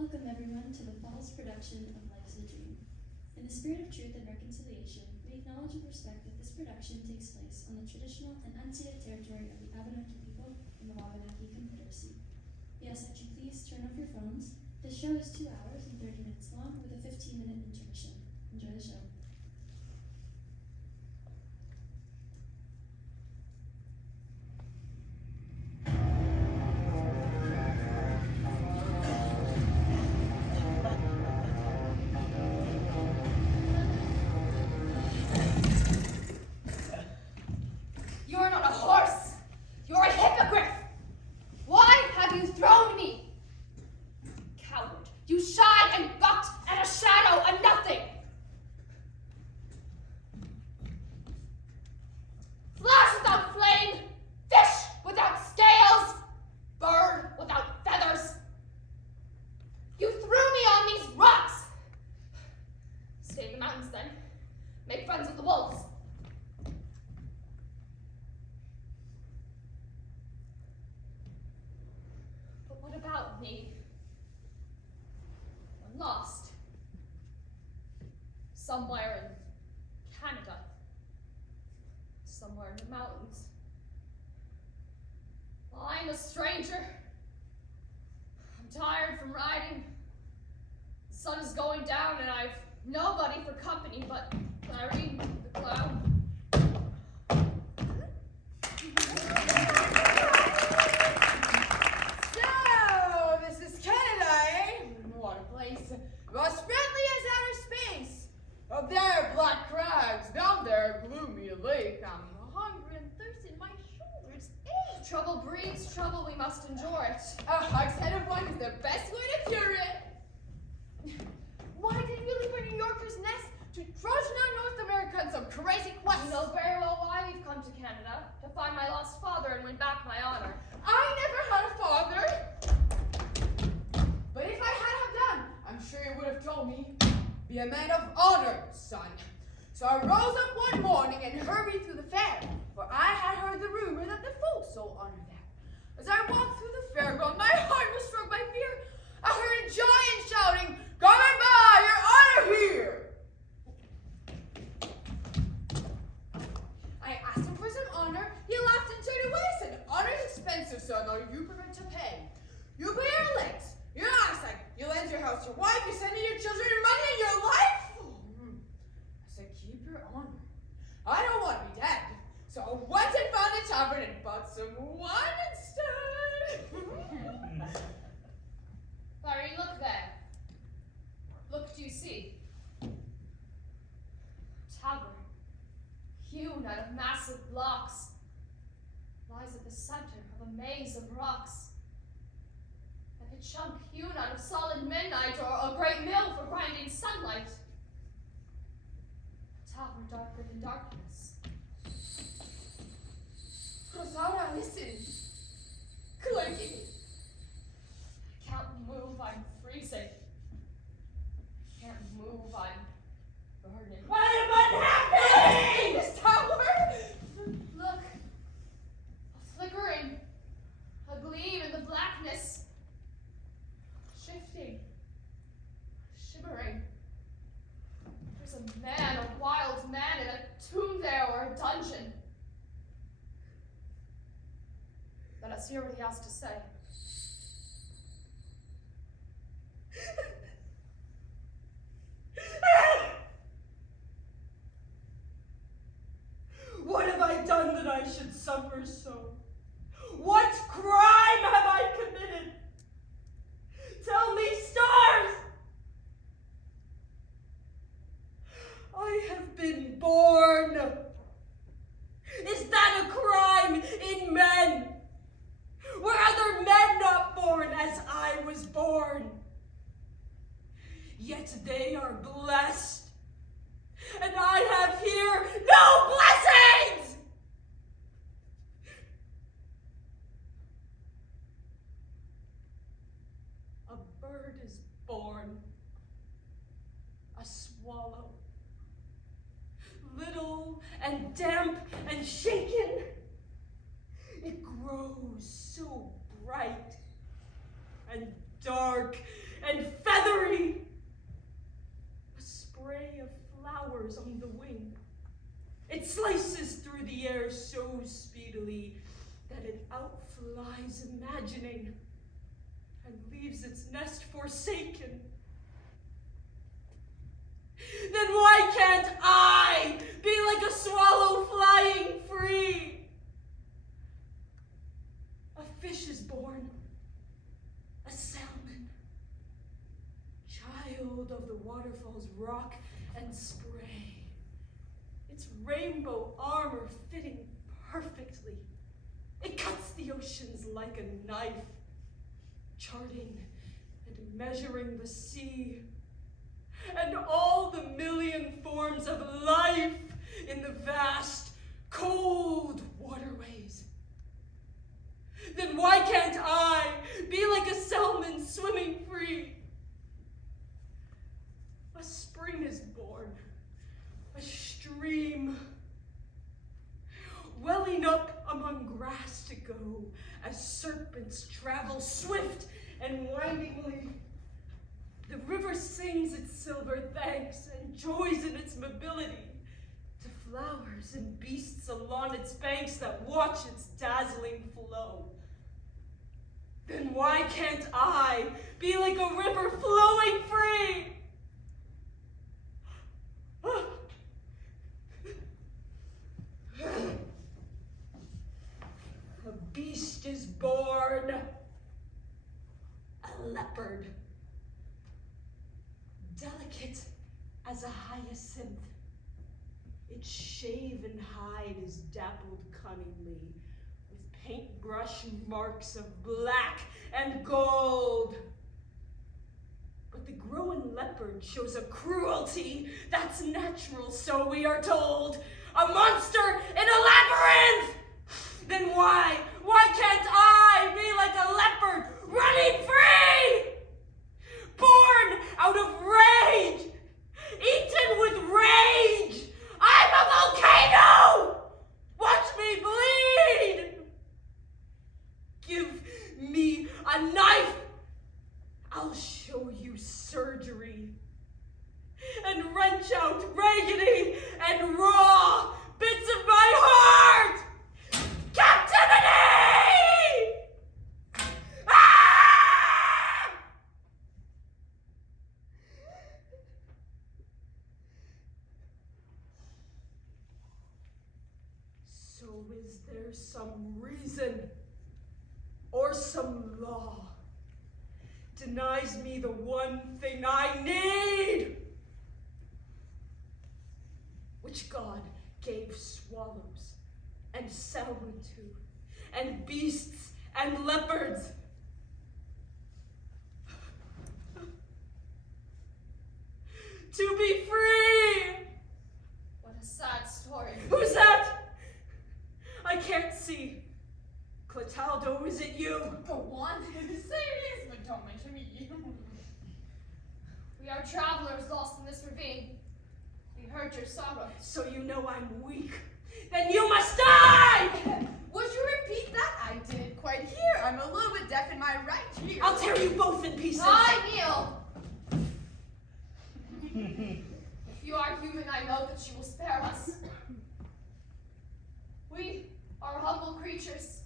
Welcome everyone to the Falls production of Life's a Dream. In the spirit of truth and reconciliation, we acknowledge and respect that this production takes place on the traditional and unceded territory of the Abenaki people in the Wabanaki Confederacy. We ask that you please turn off your phones. This show is 2 hours and 30 minutes long with a 15-minute intermission. Enjoy the show. You're not a horse! You're a hippogriff! Why have you thrown me? Coward, you shied and bucked at a shadow, a nothing! Flash without flame, fish without scales, bird without feathers. You threw me on these rocks! Stay in the mountains then. Make friends with the wolves. But what about me? I'm lost. Somewhere in Canada. Somewhere in the mountains. I'm a stranger. I'm tired from riding. The sun is going down and I've nobody for company but Irene the clown. So, this is Canada, eh? What a place. As friendly as outer space. Up there, black crags. Down there, gloomy lake. I'm hungry and thirsty. My shoulders ache. Trouble breeds trouble, we must endure it. A hogshead of wine is the best way to cure it. Why didn't you leave a New Yorker's nest to trudge down North America on some crazy quest? You know very well why we've come to Canada, to find my lost father and win back my honor. I never had a father. But if I had have done, I'm sure you would have told me. Be a man of honor, son. So I rose up one morning and hurried through the fair, for I had heard the rumor that the folks so honored there. As I walked through the fairground, my heart was struck by fear. I heard a giant shouting, "Coming by, your honor here!" I asked him for some honor. He laughed and turned away, said, "Honor's expensive, son. Are you prepared to pay? You pay your legs, your eyesight, you lend your house, your wife, you send in your children, your money, and your life." I said, "Keep your honor. I don't want to be dead." So I went and found a tavern and bought some wine instead. Larry, look there. Look, do you see? Tavern, hewn out of massive blocks, lies at the center of a maze of rocks. Like a chunk hewn out of solid midnight or a great mill for grinding sunlight. A tavern darker than darkness. Rosaura, listen. Clicking. I can't move, I'm freezing. I can't move, I'm burning. I am unhappy! This tower! Look, a flickering, a gleam in the blackness, shifting, shimmering. There's a man, a wild man in a tomb there or a dungeon. Let us hear what he has to say. What have I done that I should suffer so? What crime have I committed? Tell me, stars! I have been born. Is that a crime in men? Were other men not born as I was born? Yet they are blessed, and I have here no blessings! A bird is born, a swallow, little and damp and shaken. It grows so bright and dark and feathery. A spray of flowers on the wing. It slices through the air so speedily that it outflies imagining and leaves its nest forsaken. Then why can't I be like a swallow flying free? A fish is born, a salmon, child of the waterfall's rock and spray, its rainbow armor fitting perfectly. It cuts the oceans like a knife, charting and measuring the sea, and all the million forms of life in the vast, cold waterways. Then why can't I be like a salmon swimming free? A spring is born, a stream, welling up among grass to go as serpents travel swift and windingly. The river sings its silver thanks and joys in its mobility to flowers and beasts along its banks that watch its dazzling flow. Then why can't I be like a river flowing free? A beast is born, a leopard, delicate as a hyacinth. Its shaven hide is dappled cunningly with paintbrush marks of black and gold. But the growing leopard shows a cruelty that's natural, so we are told. A monster in a labyrinth! Then why can't I be like a leopard running free? Born out of rage, eaten with rage. I'm a volcano! Watch me bleed! Give me a knife, I'll show you surgery, and wrench out raggedy and raw bits of my heart! Captivity! Ah! So is there some reason or some law denies me the one thing I need, which God gave swallows and salmon to, and beasts and leopards? To be free! What a sad story. Who's that? I can't see. Clotaldo, is it you? Go on. Say it is, but don't mention me. We are travelers lost in this ravine. We heard your sorrow. So you know I'm weak. Then you must die! Would you repeat that? I didn't quite hear. I'm a little bit deaf in my right ear. I'll tear you both in pieces. I kneel. If you are human, I know that you will spare us. We are humble creatures.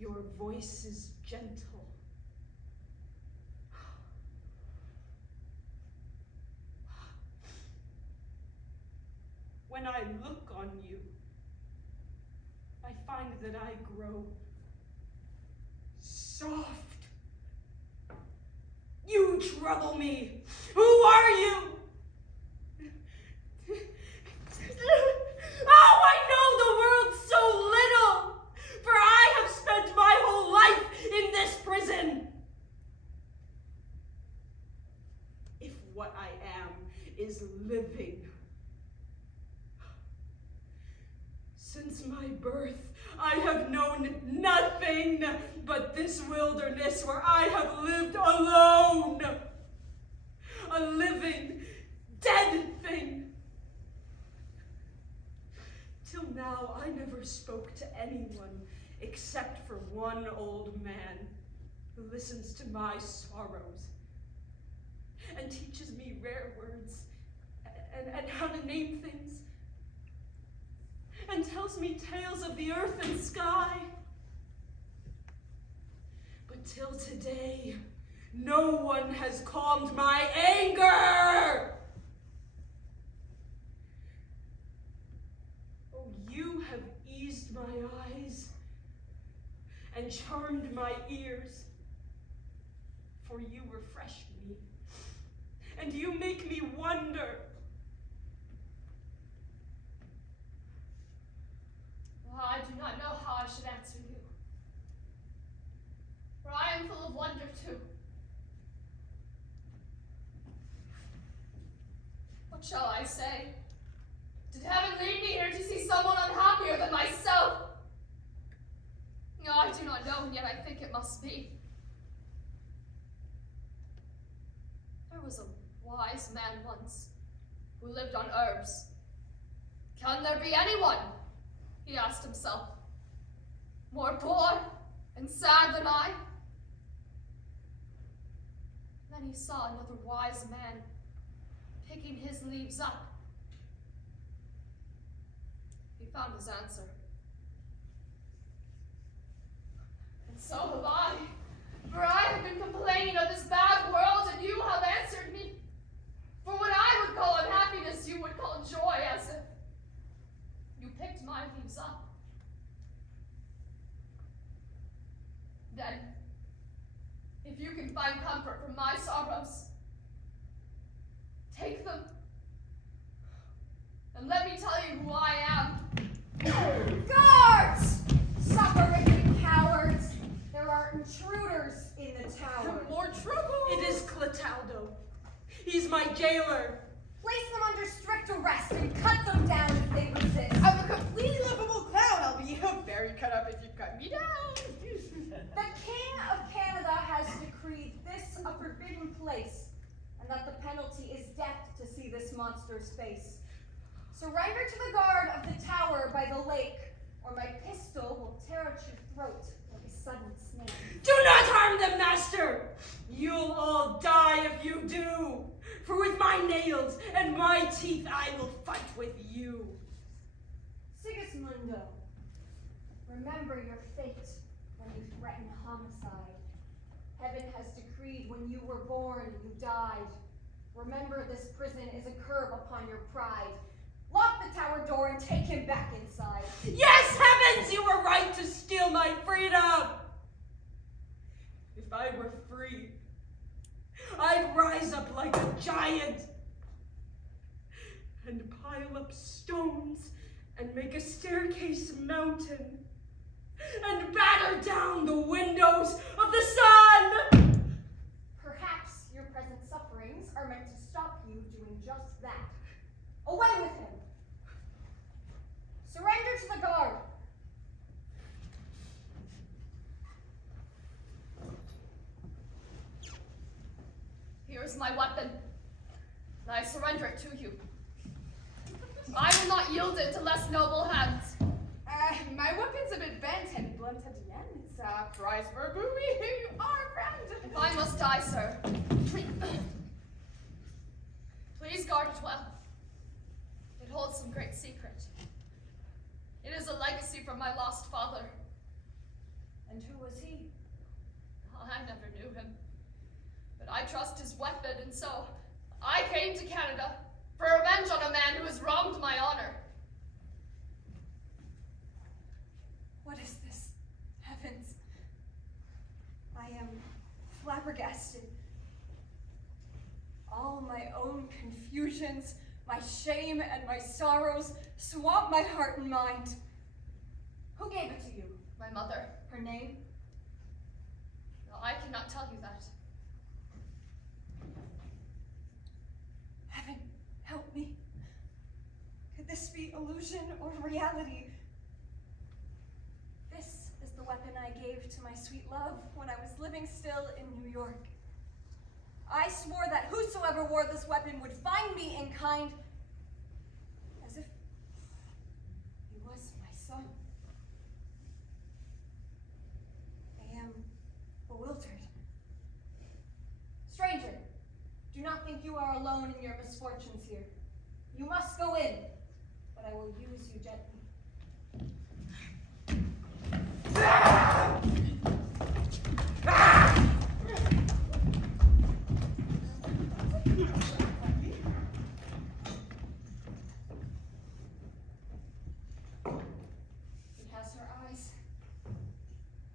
Your voice is gentle. When I look on you, I find that I grow soft. You trouble me. Who are you? Oh, I know the world so little, for I have spent my whole life in this prison. If what I am is living, since my birth, I have known nothing but this wilderness where I have lived alone. A living, dead thing. Till now, I never spoke to anyone except for one old man who listens to my sorrows and teaches me rare words and how to name things, and tells me tales of the earth and sky. But till today, no one has calmed my anger. Oh, you have eased my eyes and charmed my ears, for you refresh me, and you make me wonder. Well, I do not know how I should answer you, for I am full of wonder too. What shall I say? Did heaven lead me here to see someone unhappier than myself? No, I do not know, and yet I think it must be. There was a wise man once who lived on herbs. Can there be anyone, he asked himself, more poor and sad than I? Then he saw another wise man picking his leaves up. He found his answer. And so have I, for I have been complaining of this bad world, and you have answered me. For what I would call unhappiness, you would call joy, as if you picked my leaves up. Then, if you can find comfort from my sorrows, take them, and let me tell you who I am. Guards! Suffering cowards! There are intruders in the tower. More trouble? It is Clotaldo. He's my jailer. Place them under strict arrest and cut them down if they resist. I'm a completely lovable clown. I'll be very cut up if you cut me down. The King of Canada has decreed this a forbidden place, and that the penalty is death to see this monster's face. Surrender to the guard of the tower by the lake, or my pistol will tear out your throat like a sudden snake. Do not harm them, master! You'll all die if you do, for with my nails and my teeth I will fight with you. Sigismundo, remember your fate when you threaten homicide. Heaven has decreed when you were born, you died. Remember, this prison is a curb upon your pride. Lock the tower door and take him back inside. Yes, heavens, you were right to steal my freedom! If I were free, I'd rise up like a giant and pile up stones and make a staircase mountain and batter down the windows of the sun! Perhaps your present sufferings are meant to stop you doing just that. Away with him! Surrender to the guard! Here's my weapon, and I surrender it to you. I will not yield it to less noble hands. My weapon's a bit bent and blunt at the end. It's a prize for a booby. You are a friend. If I must die, sir, please guard it well. It holds some great secret. It is a legacy from my lost father. And who was he? I never knew him, but I trust his weapon, and so I came to Canada for revenge on a man who has wronged my honor. What is this? Heavens. I am flabbergasted. All my own confusions, my shame, and my sorrows swamp my heart and mind. Who gave it to you? My mother. Her name? No, I cannot tell you that. Heaven, help me. Could this be illusion or reality? This is the weapon I gave to my sweet love when I was living still in New York. I swore that whosoever wore this weapon would find me in kind, as if he was my son. I am bewildered. you are alone in your misfortunes here. You must go in, but I will use you gently. He has her eyes,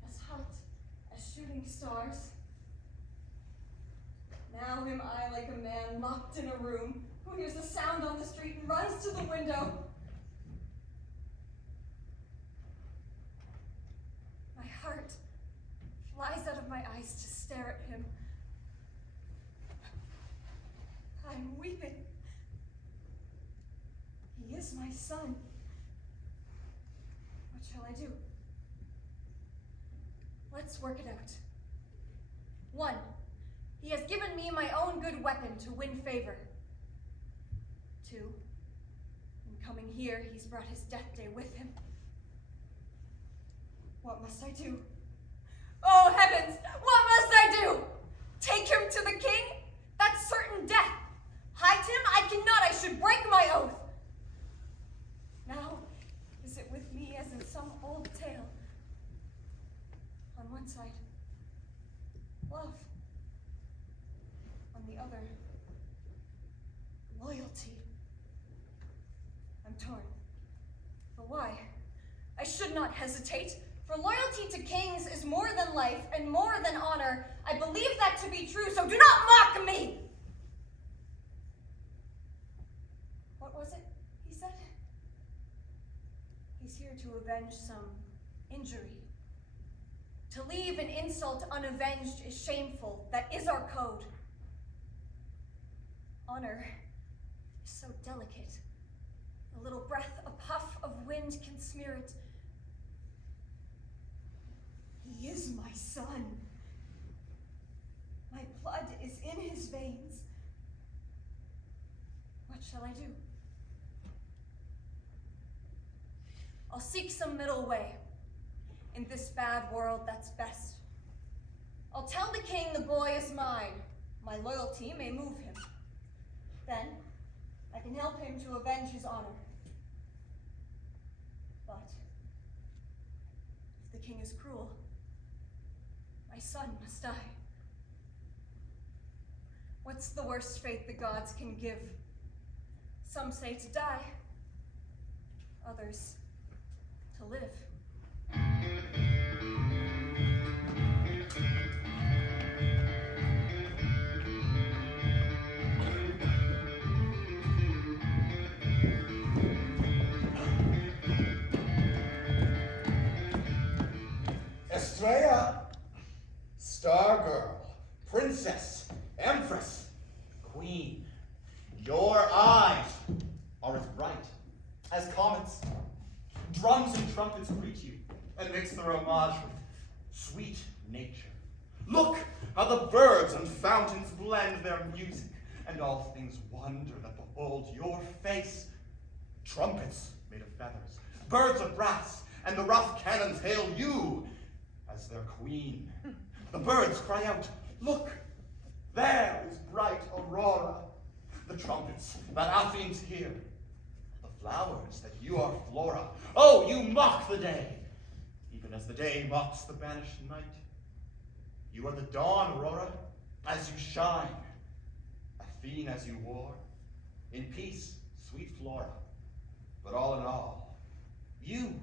as hot as shooting stars. Now am I like a man locked in a room who hears a sound on the street and runs to the window. My heart flies out of my eyes to stare at him. I'm weeping. He is my son. What shall I do? Let's work it out. 1. He has given me my own good weapon to win favor. 2. In coming here, he's brought his death day with him. What must I do? Oh heavens, what must I do? Take him to the king? That's certain death. Hide him? I cannot, I should break my oath. Now, is it with me as in some old tale? On one side, love. On the other, loyalty. I'm torn. But why? I should not hesitate, for loyalty to kings is more than life and more than honor. I believe that to be true, so do not mock me! What was it he said? He's here to avenge some injury. To leave an insult unavenged is shameful. That is our code. Honor is so delicate. A little breath, a puff of wind can smear it. He is my son. My blood is in his veins. What shall I do? I'll seek some middle way. In this bad world, that's best. I'll tell the king the boy is mine. My loyalty may move him. Then, I can help him to avenge his honor. But, if the king is cruel, my son must die. What's the worst fate the gods can give? Some say to die, others to live. Estrella, star girl, princess, empress, queen, your eyes are as bright as comets. Drums and trumpets greet you and mix their homage with sweet nature. Look how the birds and fountains blend their music, and all things wonder that behold your face. Trumpets made of feathers, birds of brass, and the rough cannons hail you as their queen. The birds cry out, look, there is bright Aurora. The trumpets that Athens hear, the flowers that you are Flora. Oh, you mock the day, even as the day mocks the banished night. You are the dawn, Aurora, as you shine, Athene as you wore, in peace, sweet Flora. But all in all, you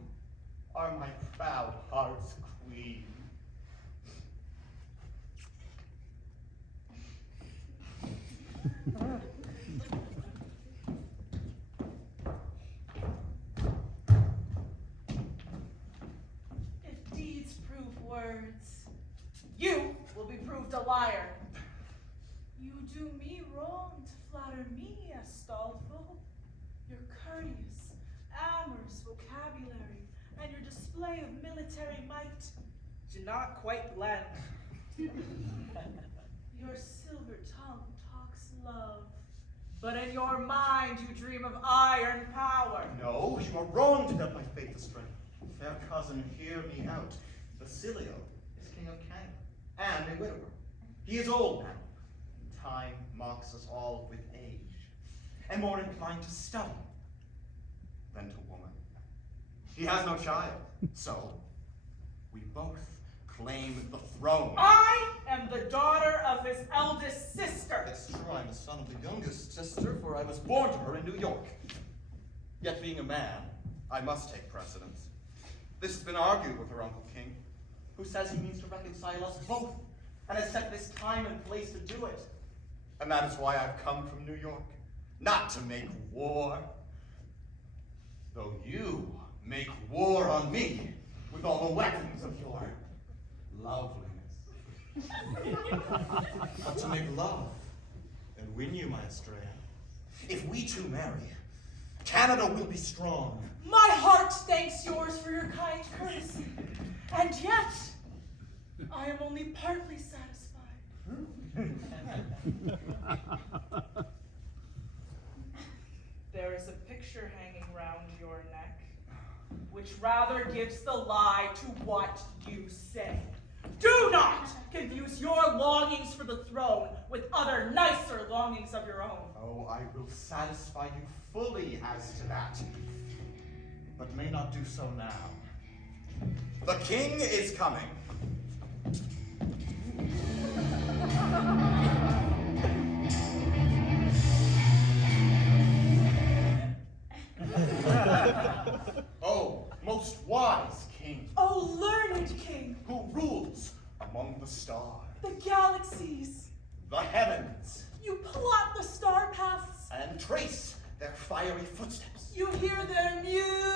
are my proud heart's queen. If deeds prove words, you will be proved a liar. You do me wrong to flatter me, Astolfo. Your courteous, amorous vocabulary and your display of military might do not quite blend. Your silver tongue talks love, but in your mind you dream of iron power. No, you are wrong to doubt my faith astray. Fair cousin, hear me out. Basilio is king of Canada and a widower. He is old now, and time marks us all with age, and more inclined to study than to woman. He has no child, so we both claim the throne. I am the daughter of his eldest sister. That's true, I'm the son of the youngest sister, for I was born to her in New York. Yet being a man, I must take precedence. This has been argued with her Uncle King, who says he means to reconcile us both, and has set this time and place to do it. And that is why I've come from New York, not to make war. Though you make war on me with all the weapons of your loveliness. But to make love and win you, my Estrella. If we two marry, Canada will be strong. My heart thanks yours for your kind courtesy, and yet I am only partly satisfied. There is a picture hanging round your neck, which rather gives the lie to what you say. Do not confuse your longings for the throne with other nicer longings of your own. Oh, I will satisfy you fully as to that, but may not do so now. The king is coming. Oh, most wise king, O learned king, who rules among the stars, the galaxies, the heavens, you plot the star paths, and trace their fiery footsteps, you hear their music.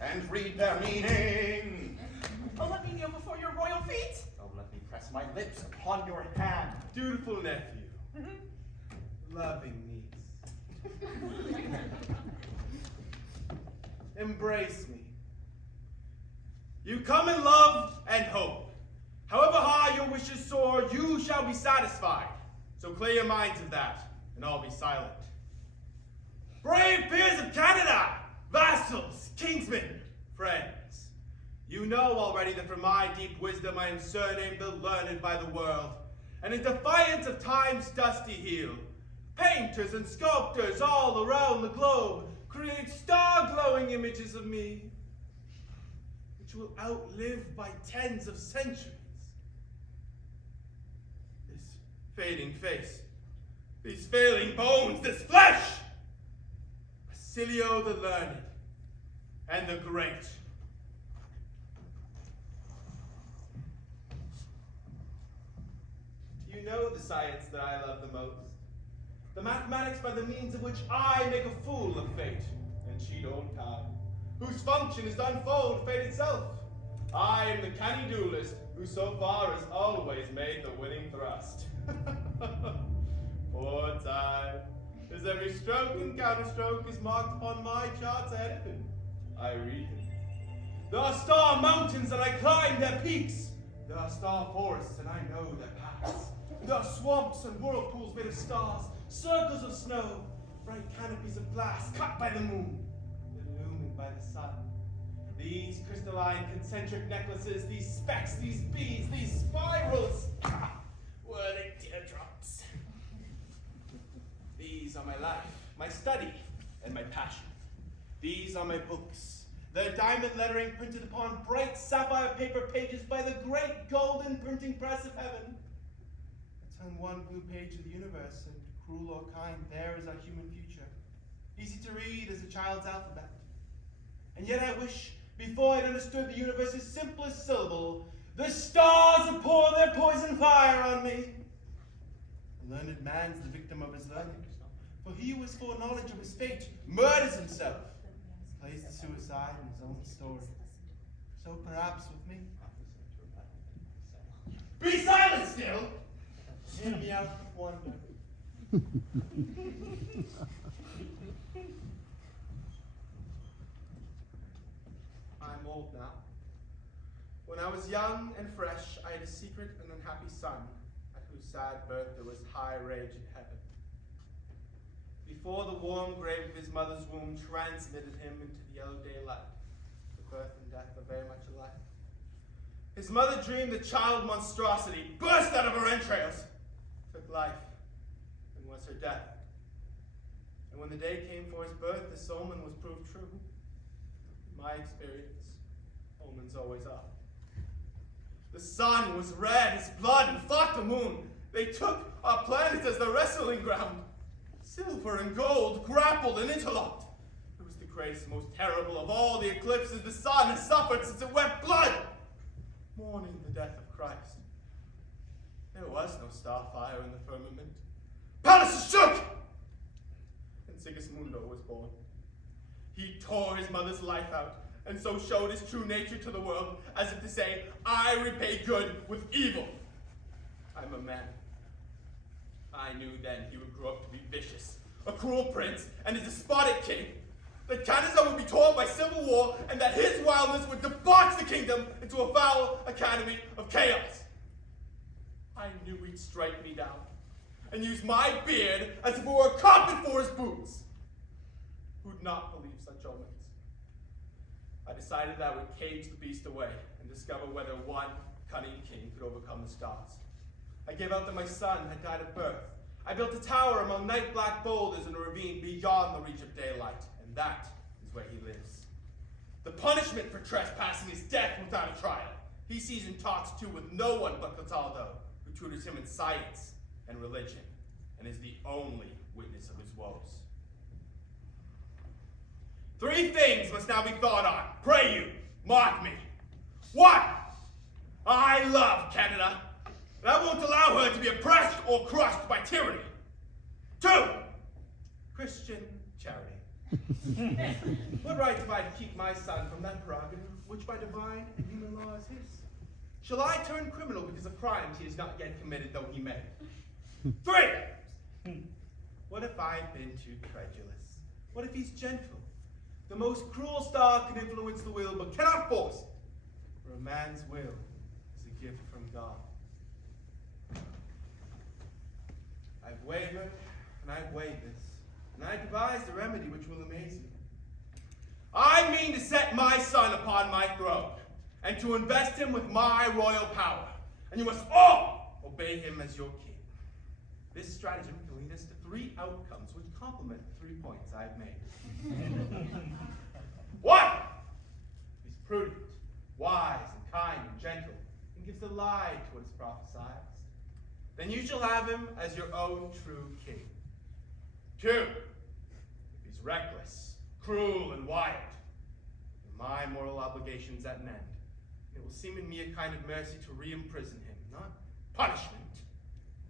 and read their meaning. Oh, let me kneel before your royal feet. Oh, let me press my lips upon your hand. Dutiful nephew, loving niece, embrace me. You come in love and hope. However high your wishes soar, you shall be satisfied. So clear your minds of that, and I'll be silent. Brave peers of Canada, vassals, kingsmen, friends, you know already that from my deep wisdom I am surnamed the learned by the world, and in defiance of time's dusty heel, painters and sculptors all around the globe create star-glowing images of me, which will outlive by tens of centuries. This fading face, these failing bones, this flesh! Basilio the learned and the great. You know the science that I love the most. The mathematics by the means of which I make a fool of fate and cheat old time, whose function is to unfold fate itself. I am the canny duelist who so far has always made the winning thrust. Poor time, as every stroke and counterstroke is marked upon my charts ahead of him. I read him. There are star mountains and I climb their peaks. There are star forests and I know their paths. There are swamps and whirlpools made of stars, circles of snow, bright canopies of glass cut by the moon, illumined by the sun. These crystalline concentric necklaces, these specks, these beads, these spirals, whirling teardrops. These are my life, my study, and my passion. These are my books, their diamond lettering printed upon bright sapphire paper pages by the great golden printing press of heaven. I turn one blue page of the universe, and cruel or kind, there is our human future, easy to read as a child's alphabet. And yet I wish, before I'd understood the universe's simplest syllable, the stars would pour their poison fire on me. The learned man's the victim of his learning, for he who has foreknowledge of his fate murders himself, plays the suicide in his own story. So perhaps with me. Be silent still! Hear me out with wonder. I'm old now. When I was young and fresh, I had a secret and unhappy son, at whose sad birth there was high rage in heaven. Before the warm grave of his mother's womb transmitted him into the yellow daylight, the birth and death are very much alike. His mother dreamed the child monstrosity burst out of her entrails, took life, and was her death. And when the day came for his birth, this omen was proved true. In my experience, omens always are. The sun was red as blood and fought the moon. They took our planet as the wrestling ground. Silver and gold grappled and interlocked. It was the greatest, most terrible of all the eclipses the sun has suffered since it wept blood, mourning the death of Christ. There was no starfire in the firmament. Palaces shook, and Sigismundo was born. He tore his mother's life out, and so showed his true nature to the world, as if to say, I repay good with evil. I'm a man. I knew then he would grow up to be vicious, a cruel prince, and a despotic king. That Canada would be torn by civil war, and that his wildness would debauch the kingdom into a foul academy of chaos. I knew he'd strike me down, and use my beard as if it were a carpet for his boots. Who'd not believe such omens? I decided that I would cage the beast away and discover whether one cunning king could overcome the stars. I gave out that my son had died at birth. I built a tower among night-black boulders in a ravine beyond the reach of daylight, and that is where he lives. The punishment for trespassing is death without a trial. He sees and talks too with no one but Cataldo, who tutors him in science and religion, and is the only witness of his woes. 3 things must now be thought on. Pray you, mark me. 1, I love Canada, and I won't allow her to be oppressed or crushed by tyranny. 2, Christian charity. What right have I to keep my son from that prerogative which by divine and human law is his? Shall I turn criminal because of crimes he has not yet committed, though he may? 3, what if I've been too credulous? What if he's gentle? The most cruel star can influence the will, but cannot force it. For a man's will is a gift from God. I've wavered, and I've weighed this, and I devised a remedy which will amaze you. I mean to set my son upon my throne, and to invest him with my royal power, and you must all obey him as your king. This stratagem can lead us to 3 outcomes which complement the 3 points I've made. 1, he's prudent, wise, and kind, and gentle, and gives a lie to what is prophesied. Then you shall have him as your own true king. 2, if he's reckless, cruel, and wild, then my moral obligation's at an end. It will seem in me a kind of mercy to re-imprison him, not punishment,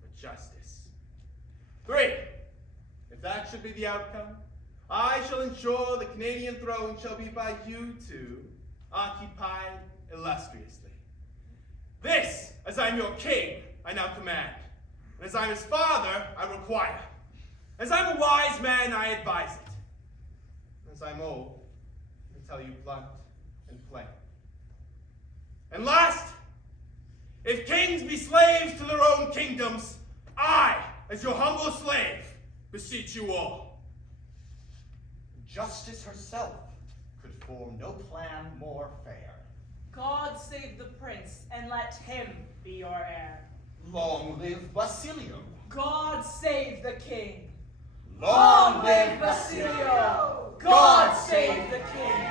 but justice. 3, if that should be the outcome, I shall ensure the Canadian throne shall be by you two occupied illustriously. This, as I'm your king, I now command. And as I'm his father, I require. As I'm a wise man, I advise it. And as I'm old, I tell you blunt and plain. And last, if kings be slaves to their own kingdoms, I, as your humble slave, beseech you all. Justice herself could form no plan more fair. God save the prince, and let him be your heir. Long live Basilio. God save the king. Long live Basilio! God save the king!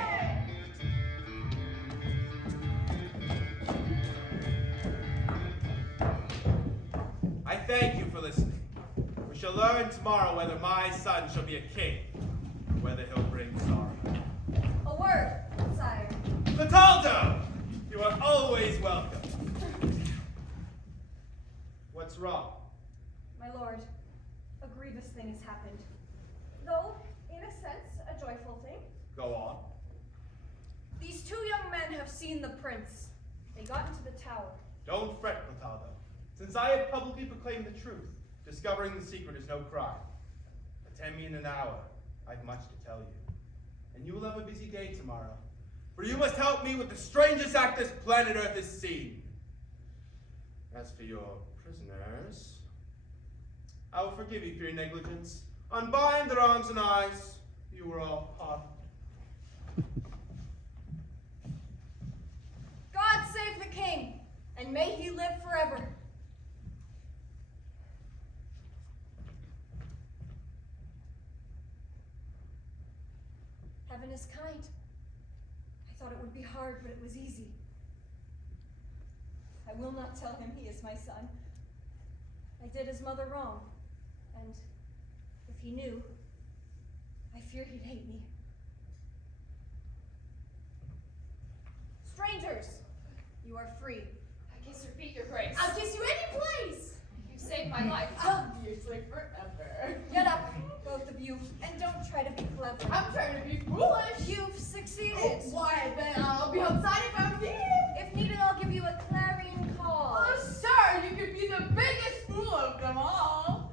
I thank you for listening. We shall learn tomorrow whether my son shall be a king, or whether he'll bring sorrow. A word, sire. Cataldo, you are always welcome. What's wrong? My lord, a grievous thing has happened. Though, in a sense, a joyful thing. Go on. These 2 young men have seen the prince. They got into the tower. Don't fret, Cataldo. Since I have publicly proclaimed the truth, discovering the secret is no crime. Attend me in an hour. I've much to tell you. And you will have a busy day tomorrow. For you must help me with the strangest act this planet Earth has seen. As for your prisoners, I will forgive you for your negligence. Unbind their arms and eyes. You were all pardoned. God save the king! and may he live forever. Heaven is kind. I thought it would be hard, but it was easy. I will not tell him he is my son. I did his mother wrong, and if he knew, I fear he'd hate me. Strangers, you are free. I kiss your feet, Your Grace. I'll kiss you any place. You saved my life. Obviously forever. Get up, both of you, and don't try to be clever. I'm trying to be foolish. You've succeeded. Oh, why, then I'll be outside if I'm needed. If needed, I'll give you a clarion call. Oh, sir, you could be the biggest fool of them all.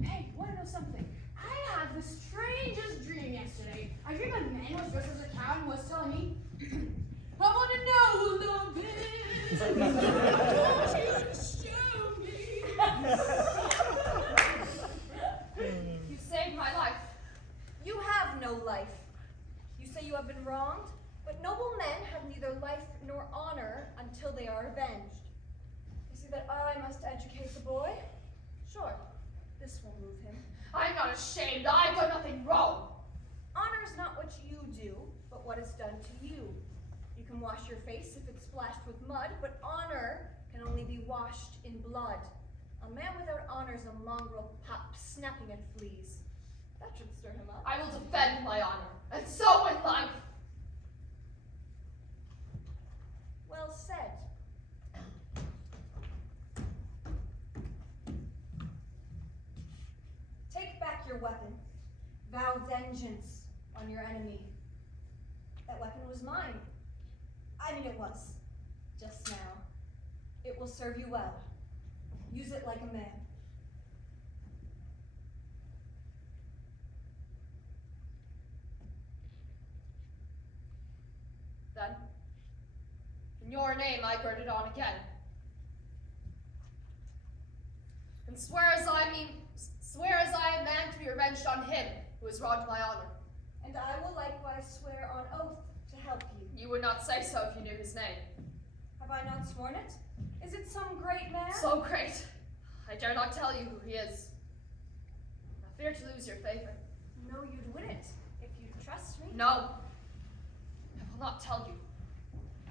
Hey, wanna know something? I had the strangest dream yesterday. I dreamed a man was dressed as a cow and was telling me, I wanna know love is. Won't you show me? You saved my life. You have no life. You say you have been wronged, but noble men have neither life nor honor until they are avenged. You see that I must educate the boy? Sure, this will move him. I'm not ashamed. I've done nothing wrong. Honor is not what you do, but what is done to you. You can wash your face if it's splashed with mud, but honor can only be washed in blood. A man without honor is a mongrel pup snapping at fleas. That should stir him up. I will defend my honor, and so in life. Well said. Take back your weapon. Vow vengeance on your enemy. That weapon was mine. I mean, it was. Just now. It will serve you well. Use it like a man. Then, in your name, I gird it on again. And swear as I am man to be revenged on him who has wronged my honor. And I will likewise swear on oath to help you. You would not say so if you knew his name. Have I not sworn it? Is it some great man? So great. I dare not tell you who he is. I fear to lose your favor. No, you'd win it, if you trust me. No, I will not tell you.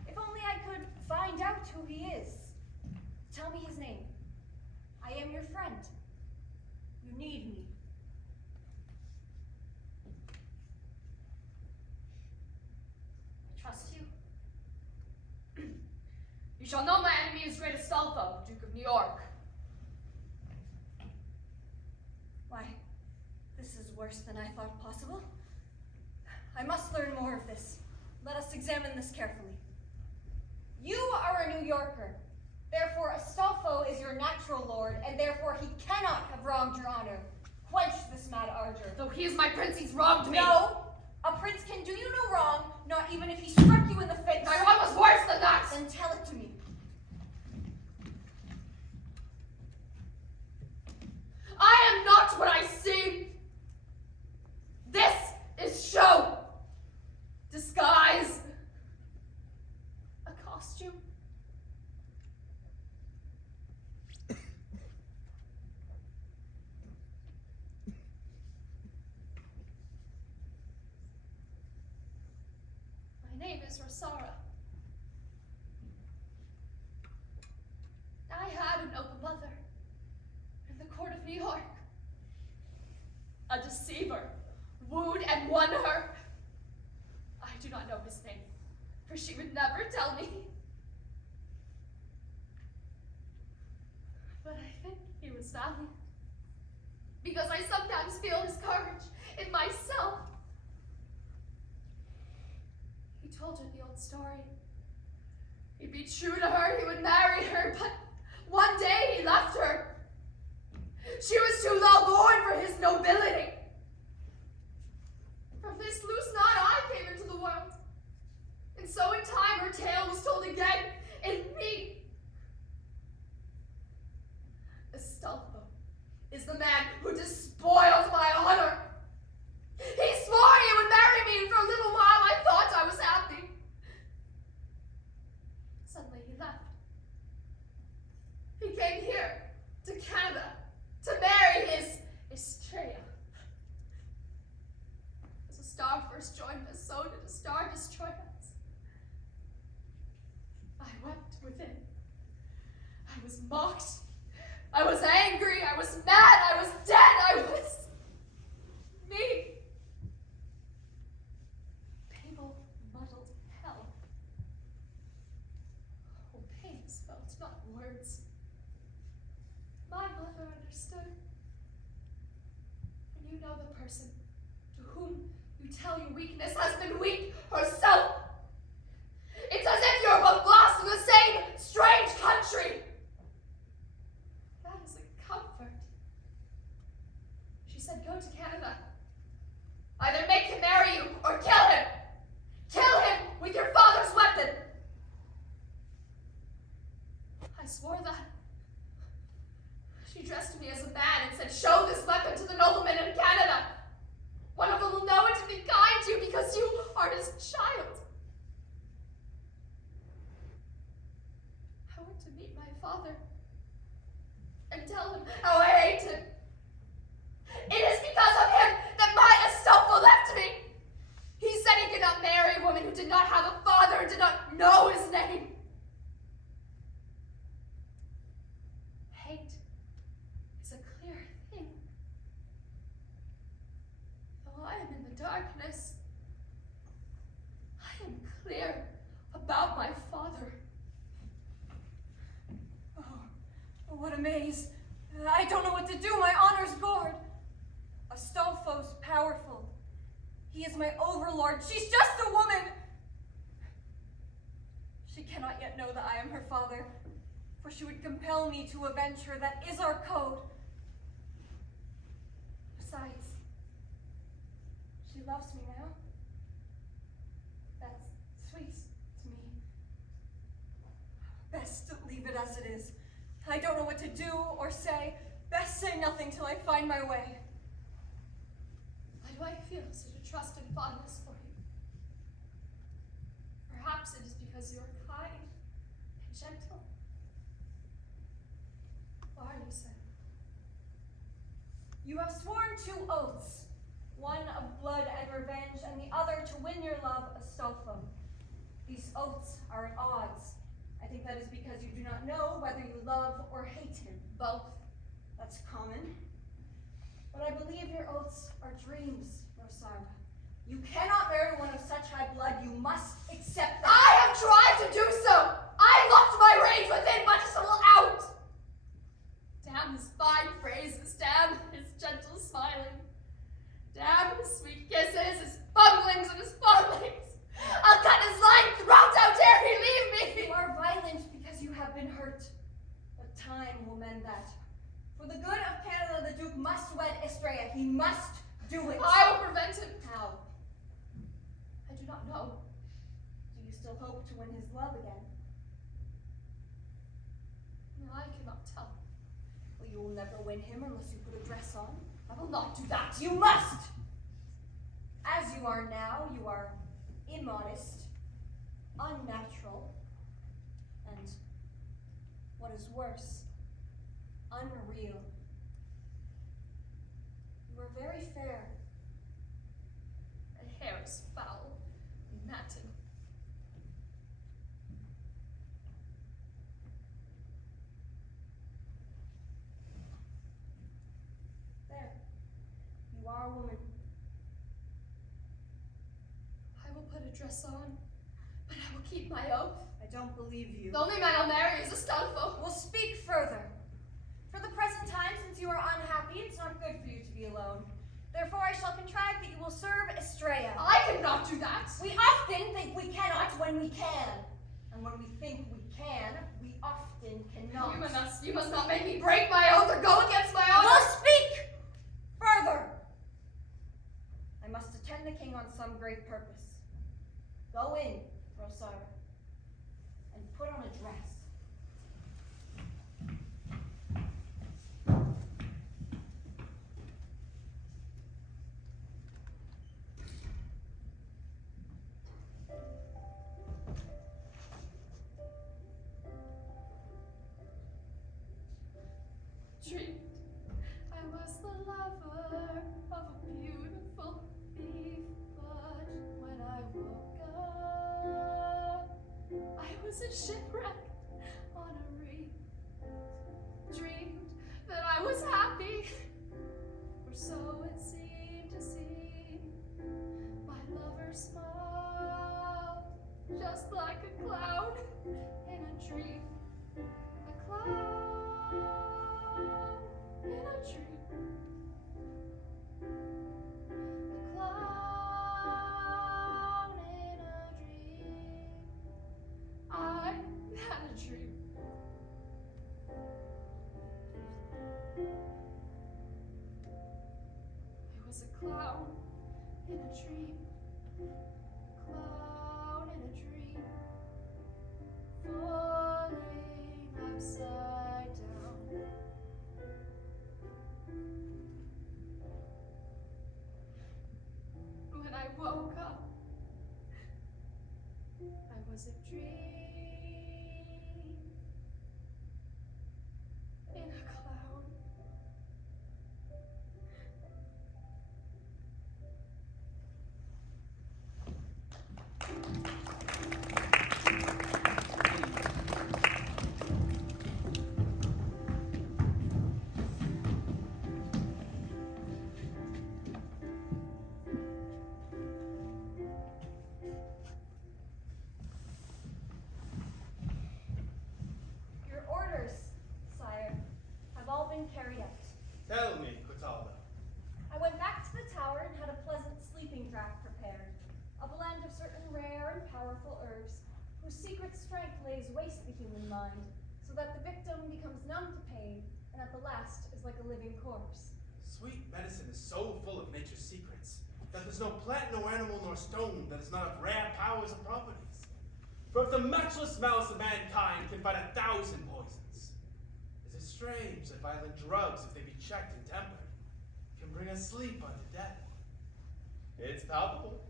If only I could find out who he is. Tell me his name. I am your friend. You need me. I trust you. You shall know my enemy is great Astolfo, Duke of New York. Why, this is worse than I thought possible. I must learn more of this. Let us examine this carefully. You are a New Yorker. Therefore, Astolfo is your natural lord, and therefore he cannot have wronged your honor. Quench this mad ardor. Though he is my prince, he's wronged me. No! A prince can do you no wrong, not even if he struck you in the face. My wrong was worse than that. Then tell it to me. I am not what I seem. This is show. Disguise. A costume. My name is Rosara. I had an open mother in the court of New York. A deceiver wooed and won her. I do not know his name, for she would never tell me. But I think he was valiant, because I sometimes feel his courage in myself. He told her the old story. He'd be true to her, he would marry her, but one day he left her. She was too low born for his nobility. From this loose knot I came into the world. And so in time her tale was told again in me. Astolfo is the man who despoiled my honor. He swore he would marry me, and for a little while I thought I was happy. Suddenly he left. to Canada to marry his Estrella. As a star first joined us, so did a star destroy us. I wept within. I was mocked. I was angry. I was mad. I was dead. I was me. Babel muddled hell. Oh, pain is felt, not words. My mother understood. And you know the person to whom you tell your weakness has been weak herself. It's as if you're both lost in the same strange country. That is a comfort. She said, go to Canada. Either make him marry you or kill him. Kill him with your father's weapon. I swore that. She dressed me as a man and said, show this weapon to the noblemen in Canada. One of them will know it to be kind to you because you are his child. I went to meet my father and tell him how I hate him. It is because of him that my Astolfo left me. He said he could not marry a woman who did not have a father and did not know his name. Hate is a clear thing. Though I am in the darkness, I am clear about my father. Oh, what a maze. I don't know what to do. My honor's gored. Astolfo's powerful. He is my overlord. She's just a woman. She cannot yet know that I am her father, for she would compel me to avenge her. That is our code. Besides, she loves me now. That's sweet to me. Best to leave it as it is. I don't know what to do or say. Best say nothing till I find my way. Why do I feel such a trust and fondness for you? Perhaps it is because you are kind and gentle. Why are you sad? You have sworn 2 oaths, one of blood and revenge, and the other to win your love, Astolfo. These oaths are at odds. I think that is because you do not know whether you love or hate him. Both. That's common. But I believe your oaths are dreams, Rosarda. You cannot marry one of such high blood. You must accept that. I have tried to do so. I locked my rage within, but it will out. Damn his fine phrases. Damn his gentle smiling. Damn his sweet kisses, his fumblings and his fondlings. I'll cut his lying throat. How dare he leave me? You are violent because you have been hurt. But time will mend that. For the good of Canada, the Duke must wed Estrella. He must do it. I will prevent him. How? I do not know. Do you still hope to win his love again? No, I cannot tell. Well, you will never win him unless you put a dress on. I will not do that. You must! As you are now, you are immodest, unnatural, and, what is worse, unreal. You are very fair. My hair is foul and matted. There. You are a woman. I will put a dress on, but I will keep my oath. I don't believe you. The only man I'll marry is Astolfo. We'll speak further. For the present time, since you are unhappy, it's not good for you to be alone. Therefore, I shall contrive that you will serve Estrella. I cannot do that. We often think we cannot when we can. And when we think we can, we often cannot. You must not make me break my oath or go against my honor. We'll speak further. I must attend the king on some great purpose. Go in, Rosarda, and put on a dress. was a shipwreck on a reef. Dreamed that I was happy, or so it seemed to seem. My lover smiled, just like a clown in a dream. A clown in a dream. A clown in a dream. I had a dream. I was a clown in a dream. A clown in a dream. Falling upside down. When I woke up, I was a dream in a cloud. Your orders, sire, have all been carried out. Tell me, Cataldo. I went back to the tower and had a pleasant sleeping draught prepared, a blend of certain rare and powerful herbs, whose secret strength lays waste the human mind, so that the victim becomes numb to pain, and at the last is like a living corpse. Sweet medicine is so full of nature's secrets that there's no plant, no animal, nor stone that is not of rare powers and properties. For if the matchless malice of mankind can fight 1,000 poisons, is it strange that violent drugs, if they be checked and tempered, can bring us sleep unto death? It's palpable.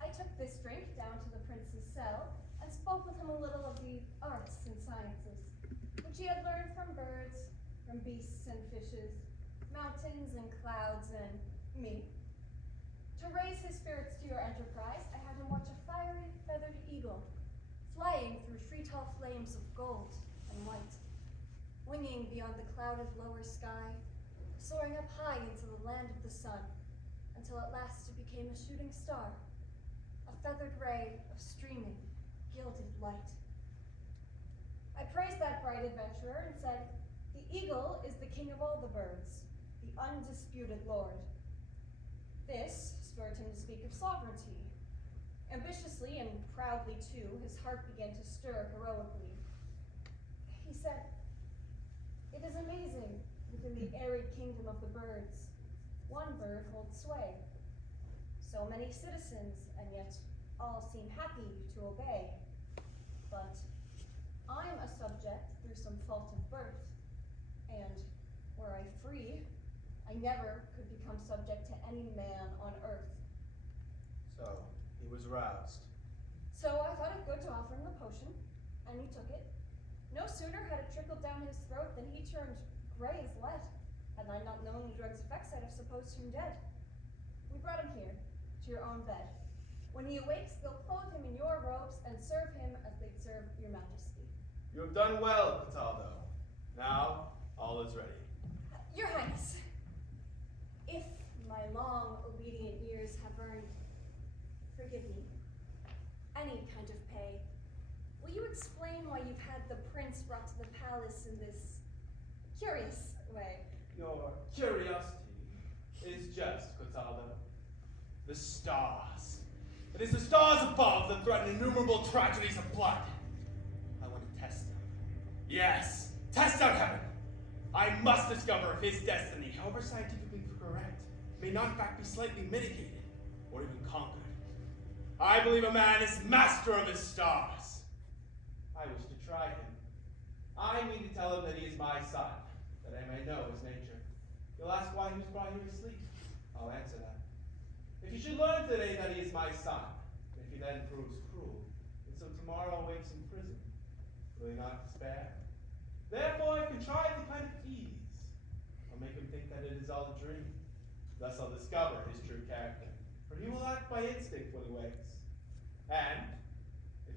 I took this drink down to the prince's cell and spoke with him a little of the arts and sciences, which he had learned from birds, from beasts and fishes, mountains and clouds, and me. To raise his spirits to your enterprise, I had him watch a fiery feathered eagle, flying through tree-tall flames of gold and white, winging beyond the clouded lower sky, soaring up high into the land of the sun, until at last it became a shooting star, a feathered ray of streaming, gilded light. I praised that bright adventurer and said, "The eagle is the king of all the birds, the undisputed lord." This spurred him to speak of sovereignty. Ambitiously and proudly, too, his heart began to stir heroically. He said, "It is amazing, within the arid kingdom of the birds, one bird holds sway. So many citizens, and yet all seem happy to obey. But I'm a subject through some fault of birth, and were I free, I never could become subject to any man on earth." So, he was roused. So I thought it good to offer him the potion, and he took it. No sooner had it trickled down his throat than he turned gray as lead. Had I not known the drug's effects, I'd have supposed him dead. We brought him here, to your own bed. When he awakes, they'll clothe him in your robes and serve him as they'd serve your majesty. You have done well, Cataldo. Now, all is ready. Your Highness, if my long, obedient years have earned, forgive me, any kind of pay, will you explain why you've had the prince brought to the palace in this curious way? Your curiosity is just, Cataldo. The stars. It is the stars above that threaten innumerable tragedies of blood. I want to test them. Yes, test out heaven. I must discover if his destiny, however scientifically correct, may not in fact be slightly mitigated or even conquered. I believe a man is master of his stars. I wish to try him. I mean to tell him that he is my son, that I may know his nature. You'll ask why he was brought here to sleep. I'll answer that. If you should learn today that he is my son, and if he then proves cruel, and so tomorrow awakes in prison, will he not despair? Therefore I've contrived a kind of ease. I'll make him think that it is all a dream. Thus I'll discover his true character, for he will act by instinct when he wakes. And, if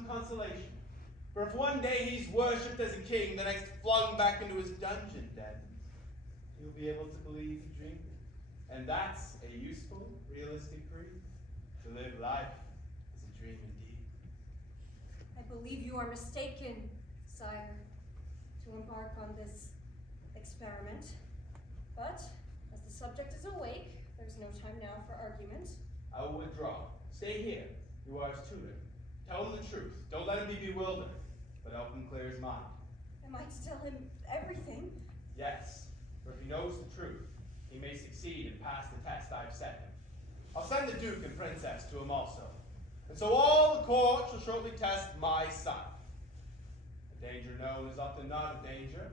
some consolation. For if one day he's worshipped as a king, the next flung back into his dungeon den, he'll be able to believe he dreamed it. And that's a useful, realistic creed. To live life is a dream indeed. I believe you are mistaken, sire, to embark on this experiment. But, as the subject is awake, there's no time now for argument. I will withdraw. Stay here. You are his tutor. Tell him the truth. Don't let him be bewildered, but help him clear his mind. Am I to tell him everything? Yes, for if he knows the truth, he may succeed and pass the test I've set him. I'll send the Duke and Princess to him also. And so all the court shall shortly test my son. A danger known is often not a danger.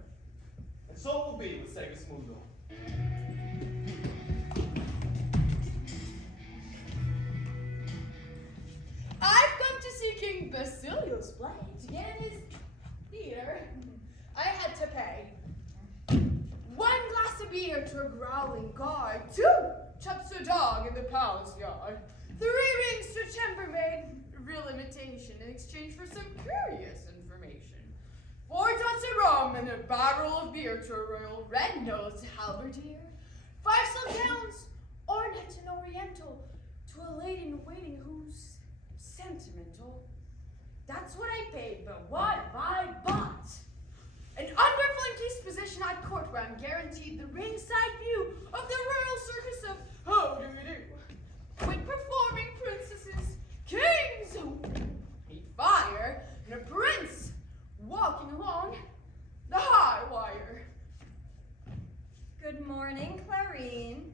And so it will be with Segismundo. I've come to see King Basilio's blade. Again is here. I had to pay 1 glass of beer to a growling guard, 2 chops to a dog in the palace yard, 3 rings to a chambermaid, real imitation in exchange for some curious information, 4 tots of rum and a barrel of beer to a royal red-nosed halberdier, 5 silk gowns, ornate and oriental, to a lady-in-waiting who's sentimental. That's what I paid, but what have I bought? An underflankies position at court where I'm guaranteed the ringside view of the royal circus of ho-do-do, with performing princesses, kings who meet fire, and a prince walking along the high wire. Good morning, Clarine.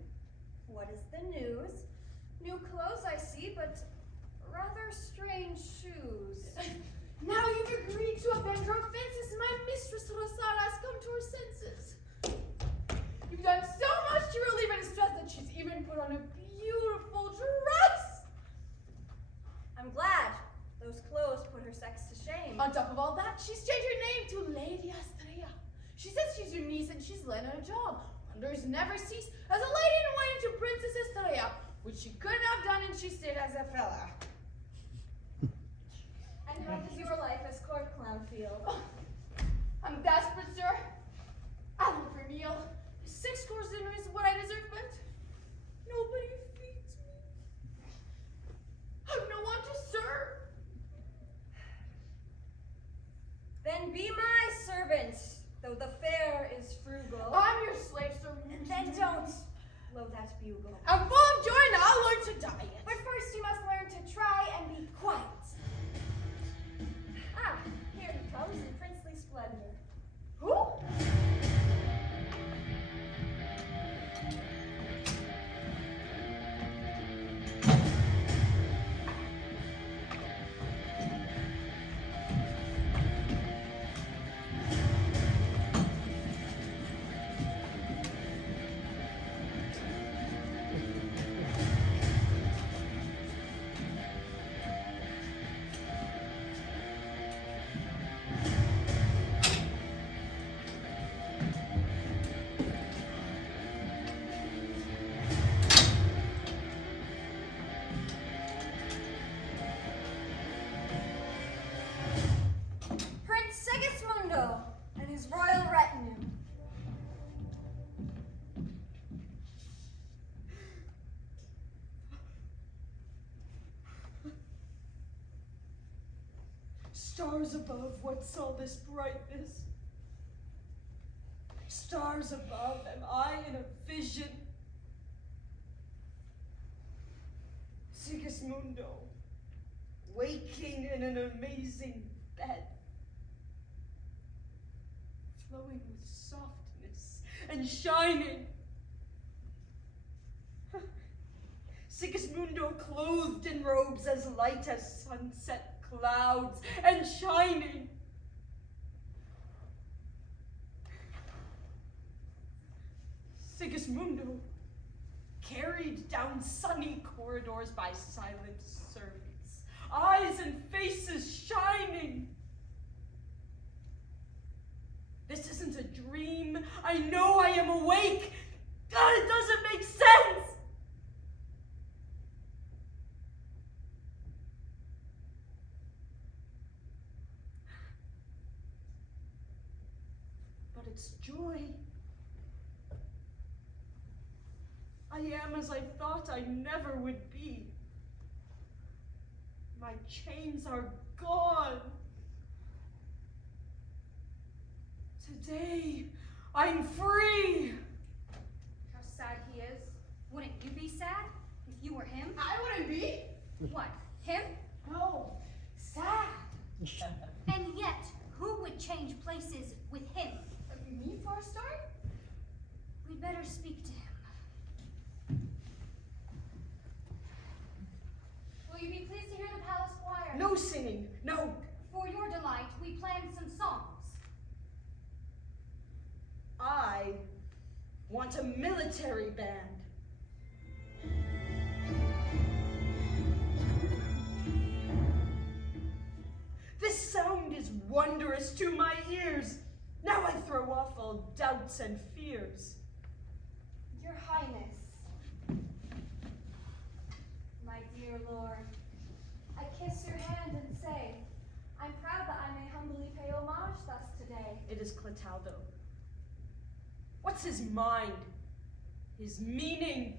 What is the news? New clothes, I see, but rather strange shoes. Now you've agreed to avenge our offenses, and my mistress Rosara has come to her senses. You've done so much to relieve her distress that she's even put on a beautiful dress. I'm glad. Those clothes put her sex to shame. On top of all that, she's changed her name to Lady Estrella. She says she's your niece and she's lent her a job. Wonders never cease as a lady-in-waiting to Princess Estrella, which she couldn't have done and she stayed as a fella. And how does your life as court clown feel? I'm desperate, sir. I look for meal. 6 course dinner is what I deserve, but nobody feeds me. I've no one to serve. Then be my servant, though the fare is frugal. I'm your slave, sir. And then don't blow that bugle. I'm full of joy and I'll learn to diet. But first you must learn to try and be quiet. Ah, here he comes in princely splendor. Who? Prince Segismundo and his royal retinue. Stars above, what's all this brightness? Stars above, am I in a vision? Sigismundo, waking in an amazing bed, flowing with softness and shining. Sigismundo clothed in robes as light as sunset clouds and shining. Sigismundo carried down sunny corridors by silent servants, eyes and faces shining. This isn't a dream. I know I am awake. God, it doesn't make sense. its joy. I am as I thought I never would be. My chains are gone. Today, I'm free. How sad he is. Wouldn't you be sad if you were him? I wouldn't be. What, him? No, sad. And yet, who would change places with him? Me for a start? We'd better speak to him. Will you be pleased to hear the palace choir? No singing, no. For your delight, we planned some songs. I want a military band. This sound is wondrous to my ears. Now I throw off all doubts and fears. Your Highness, my dear lord, I kiss your hand and say, I'm proud that I may humbly pay homage thus today. It is Clotaldo. What's his mind? His meaning?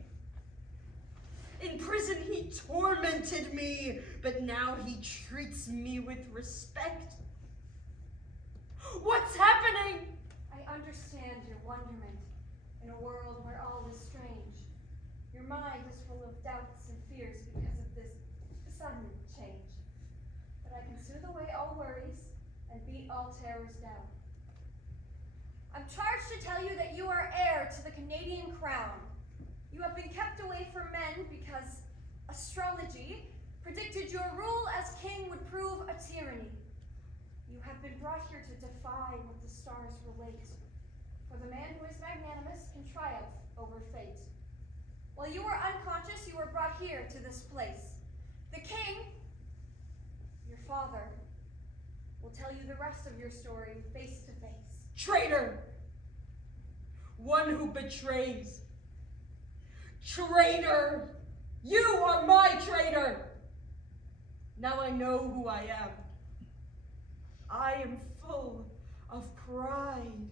In prison he tormented me, but now he treats me with respect. What's happening? I understand your wonderment in a world where all is strange. Your mind is full of doubts and fears because of this sudden change. But I can soothe away all worries and beat all terrors down. I'm charged to tell you that you are heir to the Canadian crown. You have been kept away from men because astrology predicted your rule as king would prove a tyranny. You have been brought here to defy what the stars relate. For the man who is magnanimous can triumph over fate. While you were unconscious, you were brought here to this place. The king, your father, will tell you the rest of your story face to face. Traitor! One who betrays. Traitor! You are my traitor! Now I know who I am. I am full of pride.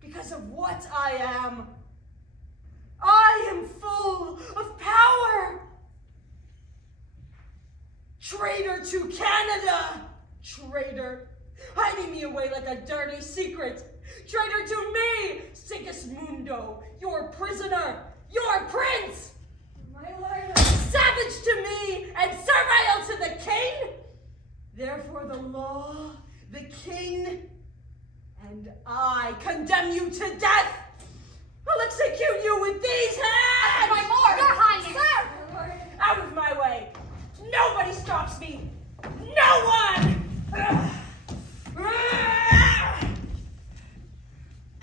Because of what I am. I am full of power! Traitor to Canada! Traitor! Hiding me away like a dirty secret! Traitor to me! Sigismundo, your prisoner! Your prince! My lord, Savage to me and servile to the king! Therefore the law, the king, and I condemn you to death! I'll execute you with these hands! my lord! Your Highness! Sir! My lord! Out of my way! Nobody stops me! No one!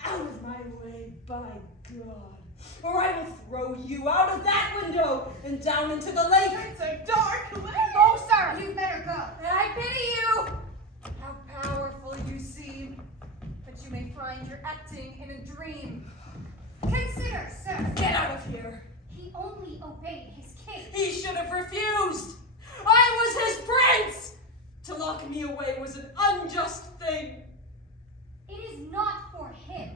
Out of my way, by God, or I will throw you out of that window and down into the lake! It's a dark way. Oh, sir, you better go. And I pity you. How powerful you seem. But you may find you're acting in a dream. Consider, sir. Get out of here! He only obeyed his king. He should have refused! I was his prince! To lock me away was an unjust thing. It is not for him,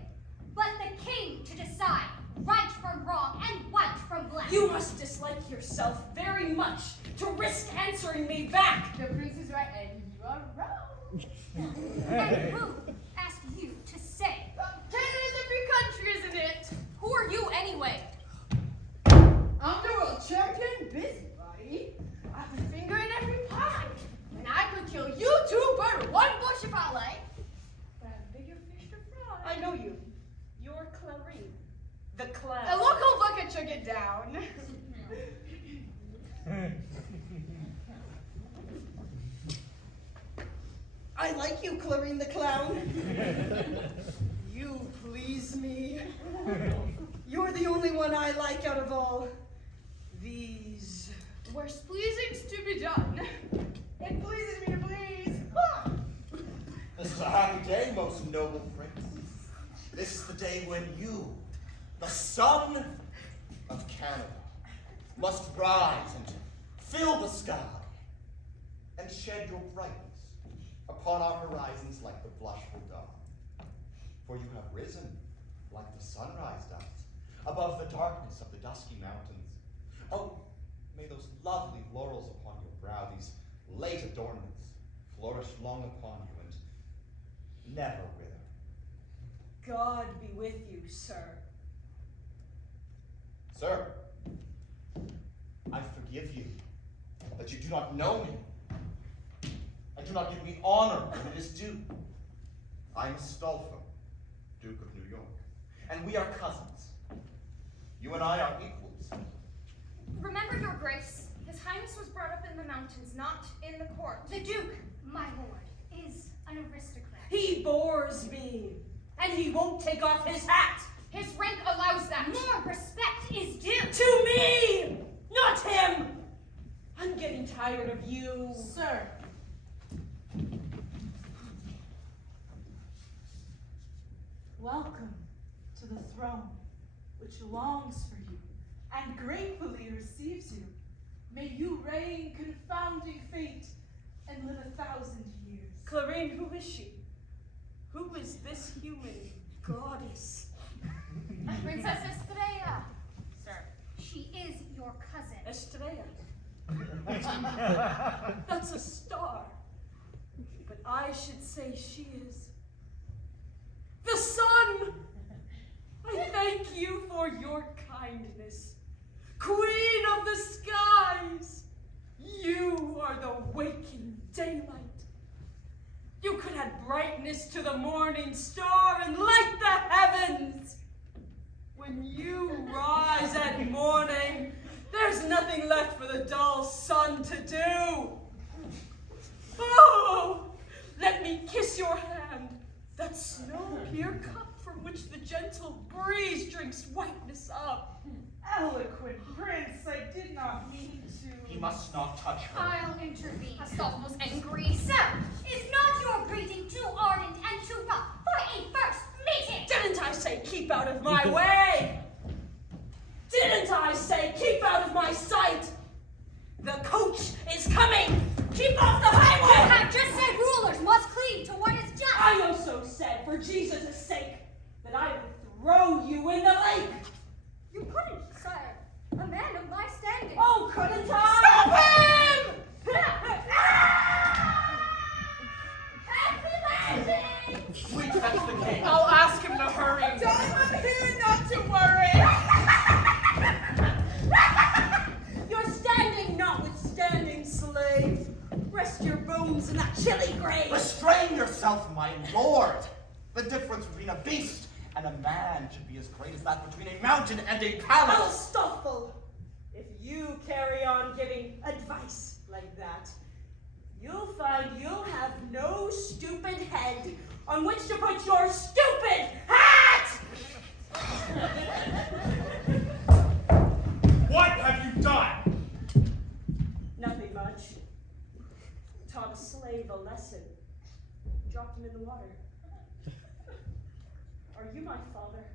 but the king to decide right from wrong and white from black. You must dislike yourself very much to risk answering me back. The prince is right and you are wrong. And who asked you to say? Canada's a free country, isn't it? Who are you anyway? I'm the world champion busybody. I have a finger in every pie. And I could kill you two bird one bush if I like. But I have bigger fish to fry. I know you. You're Clarine, the A clown. local bucket should get down. I like you, Clarine the clown. You please me. You're the only one I like out of all these. Where's pleasing's to be done? It pleases me to please. Ha! This is a happy day, most noble prince. This is the day when you, the son of Canada, must rise and fill the sky and shed your brightness upon our horizons like the blushful dawn. for you have risen like the sunrise does, above the darkness of the dusky mountains. Oh, may those lovely laurels upon your brow, these late adornments, flourish long upon you and never wither. God be with you, sir. Sir, I forgive you that you do not know me. I do not give me honor when it is due. I am Astolfo, Duke of New York, and we are cousins. You and I are equals. Remember, Your Grace, His Highness was brought up in the mountains, not in the court. The Duke, my lord, is an aristocrat. He bores me, and he won't take off his hat. His rank allows that. More respect is due. To me, not him. I'm getting tired of you. Sir. Welcome to the throne, which longs for you and gratefully receives you. May you reign confounding fate and live 1,000 years. Clarine, who is she? Who is this human goddess? Princess Estrella, sir. She is your cousin. Estrella. That's a star. But I should say she is the sun. I thank you for your kindness. Queen of the skies, you are the waking daylight. You could add brightness to the morning star and light the heavens. When you rise at morning, there's nothing left for the dull sun to do. Oh, let me kiss your hand, that snow-pure cup from which the gentle breeze drinks whiteness up. Eloquent prince, I did not mean to. He must not touch her. I'll intervene. Astolfo's angry. Sir, is not your greeting too ardent and too rough for a first meeting? Didn't I say keep out of my way? Didn't I say keep out of my sight? The coach is coming. Keep off the You highway. have just said rulers must cleave to what is just. I also said, for Jesus' sake, that I would throw you in the lake. You couldn't, sire. A man of my standing. Oh, couldn't I? Stop him! We catch the king. I'll ask him to hurry. I'm here not to worry. You're standing notwithstanding, slave. Rest your bones in that chilly grave. Restrain yourself, my lord. The difference between a beast and a man should be as great as that between a mountain and a palace. Astolfo, if you carry on giving advice like that, you'll find you'll have no stupid head on which to put your stupid hat! What have you done? Nothing much. Taught a slave a lesson. Dropped him in the water. Are you my father?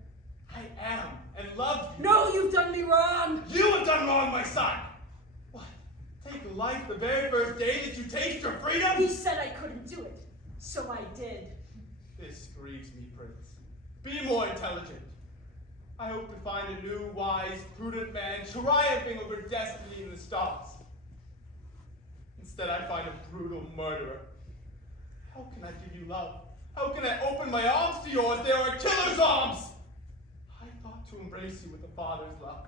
I am and love you. No, you've done me wrong! You have done wrong, my son. What? Take life the very first day that you taste your freedom? He said I couldn't do it, so I did. This grieves me, Prince. Be more intelligent. I hope to find a new, wise, prudent man triumphing over destiny in the stars. Instead, I find a brutal murderer. How can I give you love? How can I open my arms to yours? They are a killer's arms! I thought to embrace you with a father's love.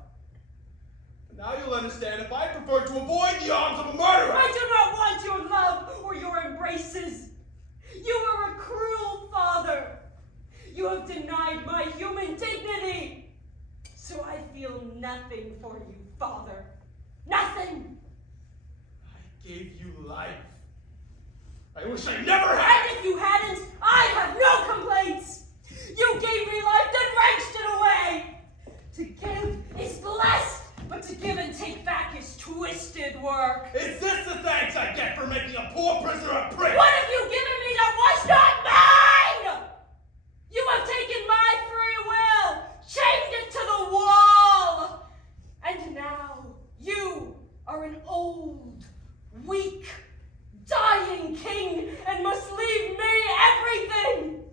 But now you'll understand if I prefer to avoid the arms of a murderer! I do not want your love or your embraces. You are a cruel father. You have denied my human dignity. So I feel nothing for you, father. Nothing. I gave you life. I wish I never had! And if you hadn't, I have no complaints. You gave me life, then wrenched it away. To give is blessed, but to give and take back is twisted work. Is this the thanks I get for making a poor prisoner a prince? What have you given me that was not mine? You have taken my free will, chained it to the wall. And now you are an old, weak, dying king and must leave me everything.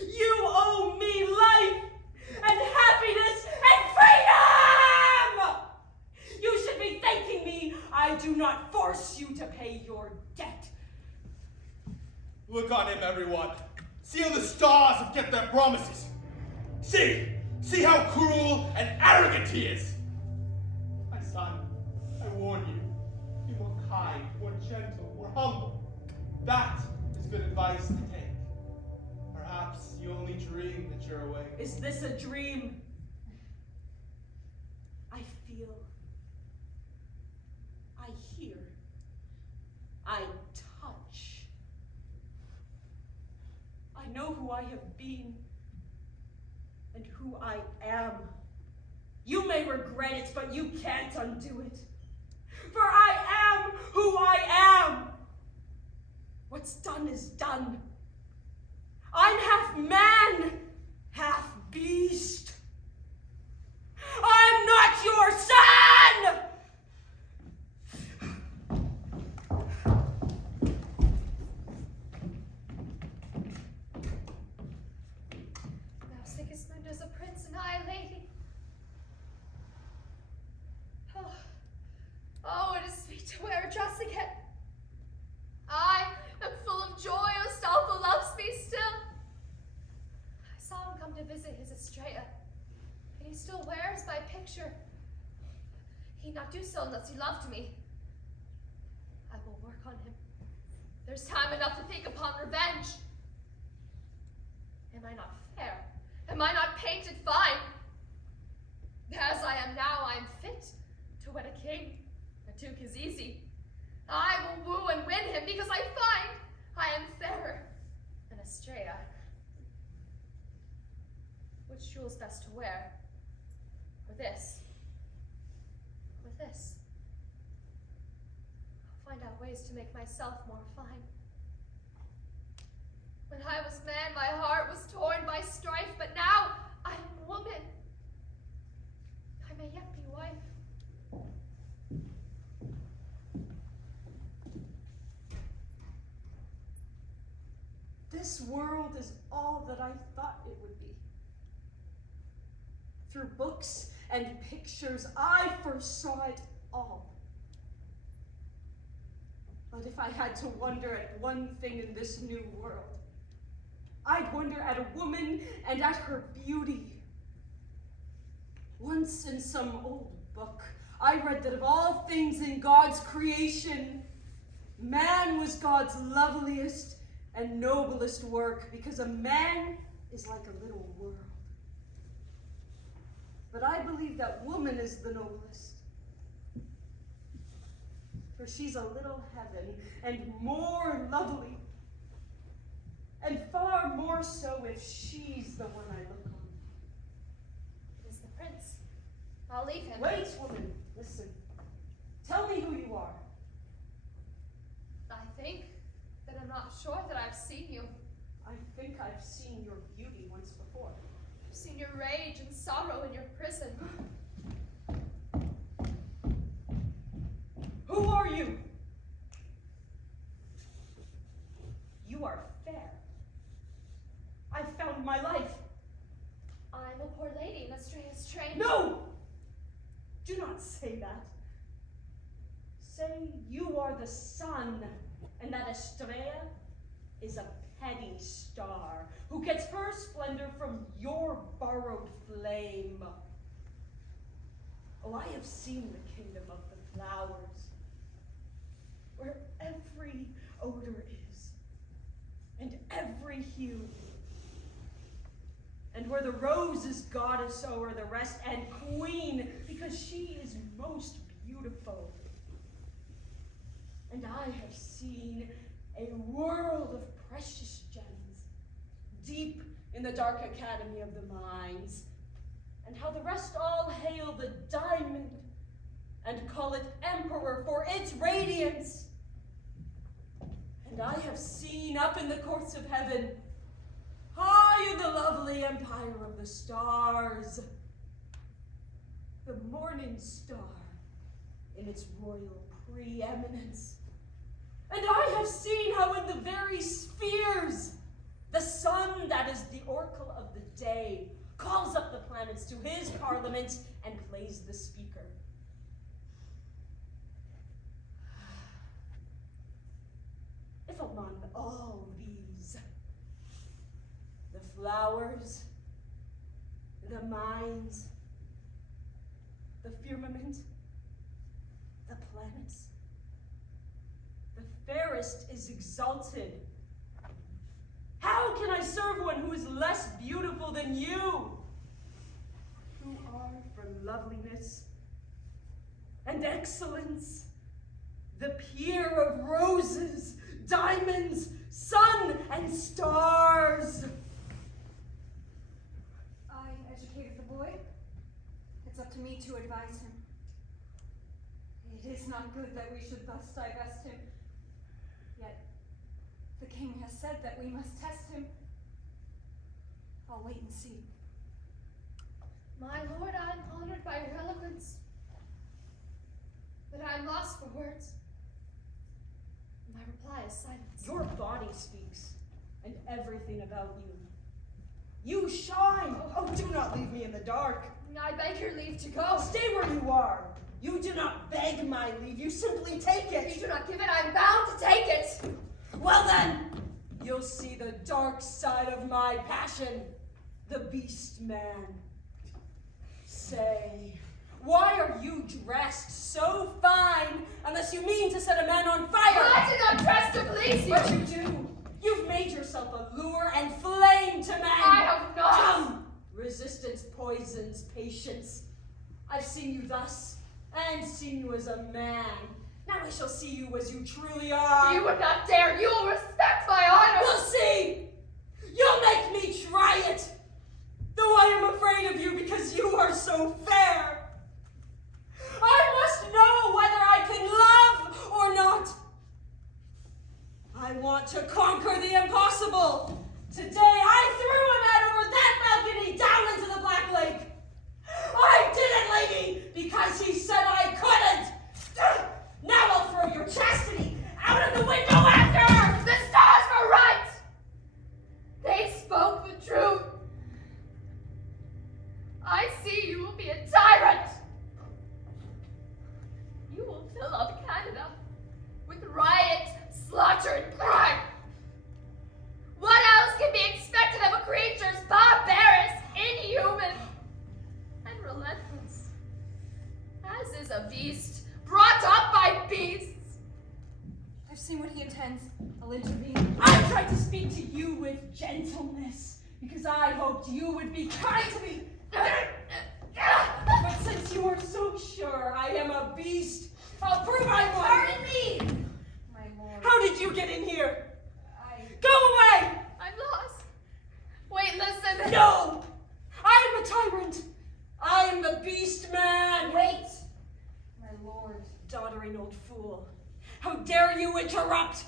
You owe me life and happiness and freedom! You should be thanking me. I do not force you to pay your debt. Look on him, everyone. See how the stars have kept their promises. See how cruel and arrogant he is. My son, I warn you, be more kind, more gentle, more humble. That is good advice to take. Perhaps you only dream that you're awake. Is this a dream? I feel. I hear. I touch. I know who I have been and who I am. You may regret it, but you can't undo it. For I am who I am. What's done is done. I'm half man, half beast. I'm not your son! Thou Sigismund is a prince and I a lady. Oh, it is sweet to wear a dress again. I am full of joy, Astolfo loves me still. I saw him come to visit his Estrella, and he still wears my picture. He'd not do so unless he loved me. I will work on him. There's time enough to think upon revenge. Am I not fair? Am I not painted fine? As I am now, I am fit to wed a king. The Duke is easy. I will woo and win him because I find I am fairer than Estrella. Which jewel's best to wear? Or this? Or this? I'll find out ways to make myself more fine. When I was man, my heart was torn by strife, but now I am woman. I may yet be wife. This world is all that I thought it would be. Through books and pictures, I foresaw it all. But if I had to wonder at one thing in this new world, I'd wonder at a woman and at her beauty. Once in some old book, I read that of all things in God's creation, man was God's loveliest and noblest work, because a man is like a little world. But I believe that woman is the noblest, for she's a little heaven and more lovely, and far more so if she's the one I look on. It is the prince. I'll leave him. Wait, woman, listen. Tell me who you are. I think that I'm not sure that I've seen you. I think I've seen your beauty once before. I've seen your rage and sorrow in your prison. Who are you? You are fair. I found my life. I'm a poor lady in Estrella's train. No! Do not say that. Say you are the sun, and that Estrella is a petty star who gets her splendor from your borrowed flame. Oh, I have seen the kingdom of the flowers, where every odor is, and every hue, and where the rose is goddess o'er the rest, and queen, because she is most beautiful. And I have seen a world of precious gems, deep in the dark academy of the mines, and how the rest all hail the diamond and call it emperor for its radiance. And I have seen up in the courts of heaven, high in the lovely empire of the stars, the morning star in its royal preeminence. And I have seen how in the very spheres The sun that is the oracle of the day calls up the planets to his parliament and plays the speaker. If among all these, the flowers, the mines, the firmament, the planets, the fairest is exalted, how can I serve one who is less beautiful than you, who are for loveliness and excellence, the peer of roses, diamonds, sun, and stars? I educated the boy. It's up to me to advise him. It is not good that we should thus divest him. Yet, the king has said that we must test him. I'll wait and see. My lord, I am honored by your eloquence, but I am lost for words. My reply is silence. Your body speaks, and everything about you. You shine! Oh, do not leave me in the dark. I beg your leave to go. Stay where you are. You do not beg my leave, you simply take If it. you do not give it, I am bound to take it. Well then, you'll see the dark side of my passion, the beast man. Say, why are you dressed so fine unless you mean to set a man on fire? I did not dress to please you. But you do. You've made yourself a lure and flame to men. I have not. Come, resistance poisons patience. I've seen you thus, and seen you as a man. Now I shall see you as you truly are. You would not dare. You will respect my honor. We'll see. You'll make me try it. Though I am afraid of you because you are so fair. I must know whether I can love or not. I want to conquer the impossible. Today I threw a man over that balcony down into the Black Lake. I did it, lady, because he said I couldn't. Now I'll throw your chastity out of the window after. The stars were right. They spoke the truth. I see you will be a tyrant. You will fill up Canada with riot, slaughter, and crime. What else can be expected of a creature as barbarous, inhuman, and relentless as is a beast brought up by beasts? I've seen what he intends. I'll intervene. I tried to speak to you with gentleness because I hoped you would be kind to me. But since you are so sure I am a beast, I'll prove I won. Pardon me! My lord. How did you get in here? I... Go away! I'm lost. Wait, listen. No! I am a tyrant. I am the beast man. Wait! My lord. Doddering old fool. How dare you interrupt?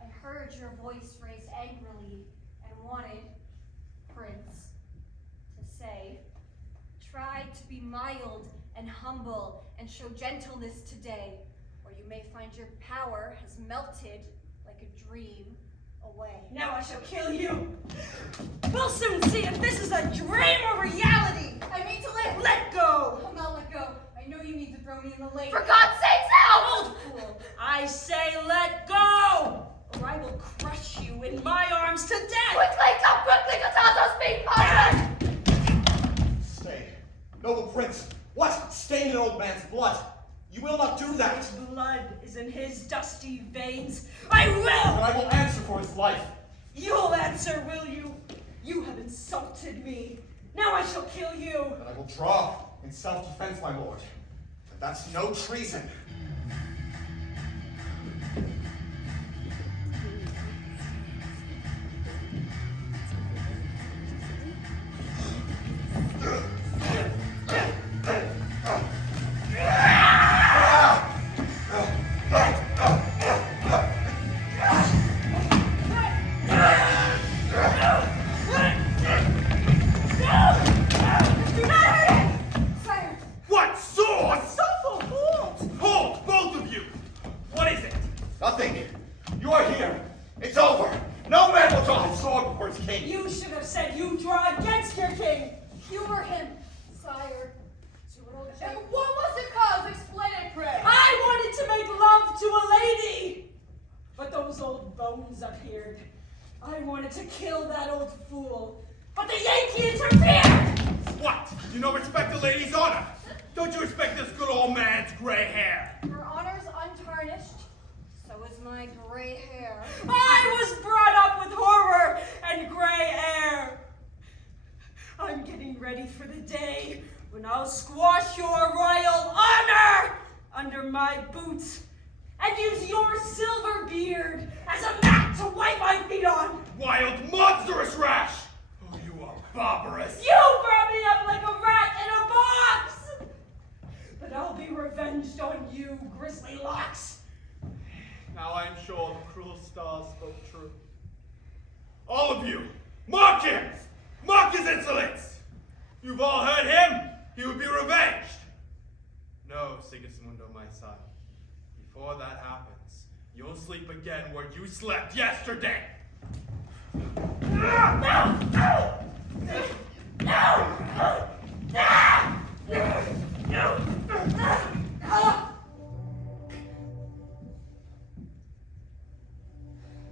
I heard your voice raised angrily and wanted, Prince, to say, try to be mild and humble and show gentleness today, or you may find your power has melted like a dream away. Now I shall kill you. We'll soon see if this is a dream or reality. I mean to live! Let go. I'll not let go. I know you need to throw me in the lake. For God's sake, help! Old fool. I say let go, or I will crush you in my arms to death. Quickly, come quickly, Cataldo, speak, Padre! Stay. Noble prince. What? Stain an old man's blood. You will not do that. His blood is in his dusty veins. I will! And I will answer for his life. You'll answer, will you? You have insulted me. Now I shall kill you. And I will draw in self-defense, my lord. And that's no treason. Sire! What sword? Soulful hold! Hold have said you draw against your king. Humor him, sire. To an old And joke. what was the cause? Explain it, pray. I wanted to make love to a lady, but those old bones appeared. I wanted to kill that old fool, but the Yankee interfered. What? You don't respect a lady's honor? Don't you respect this good old man's gray hair? Your honor's untarnished. So is my gray hair. I was brought up with horror and gray hair. I'm getting ready for the day when I'll squash your royal honor under my boots and use your silver beard as a mat to wipe my feet on. Wild, monstrous rash! Oh, you are barbarous. You brought me up like a rat in a box! But I'll be revenged on you, Grizzly Locks. Now I'm sure the cruel stars spoke true. All of you, mock him! Mock his insolence! You've all heard him. He would be revenged. No, Sigismundo, my son. Before that happens, you'll sleep again where you slept yesterday.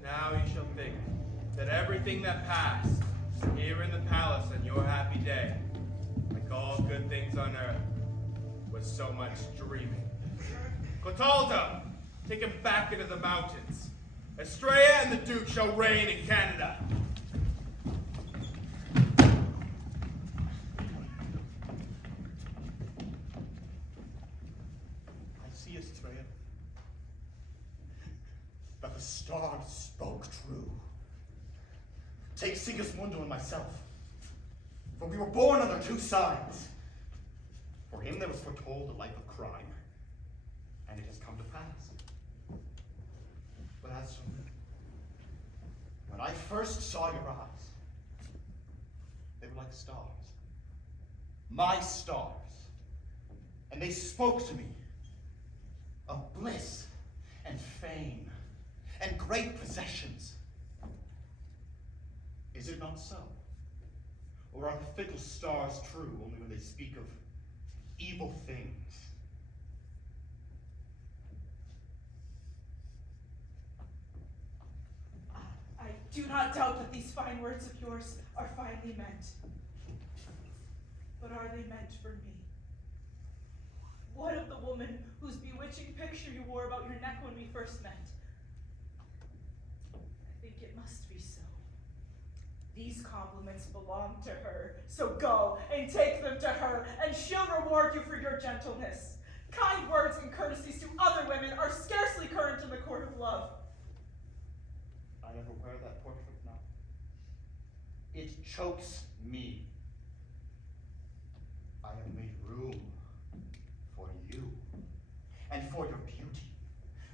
Now you shall think that everything that passed here in the palace on your happy day, like all good things on earth, was so much dreaming. Clotaldo, take him back into the mountains. Estrella and the Duke shall reign in Canada. I see, Estrella, that the stars spoke true. Take Sigismundo and myself, for we were born under two signs. For him there was foretold a life of crime, and it has come to pass. But as for me, when I first saw your eyes, they were like stars. My stars. And they spoke to me of bliss and fame and great possessions. Is it not so? Or are the fickle stars true only when they speak of evil things? I do not doubt that these fine words of yours are finely meant. But are they meant for me? What of the woman whose bewitching picture you wore about your neck when we first met? I think it must be so. These compliments belong to her, so go and take them to her, and she'll reward you for your gentleness. Kind words and courtesies to other women are scarcely current in the court of love. I never wear that portrait now. It chokes me. I have made room for you and for your beauty.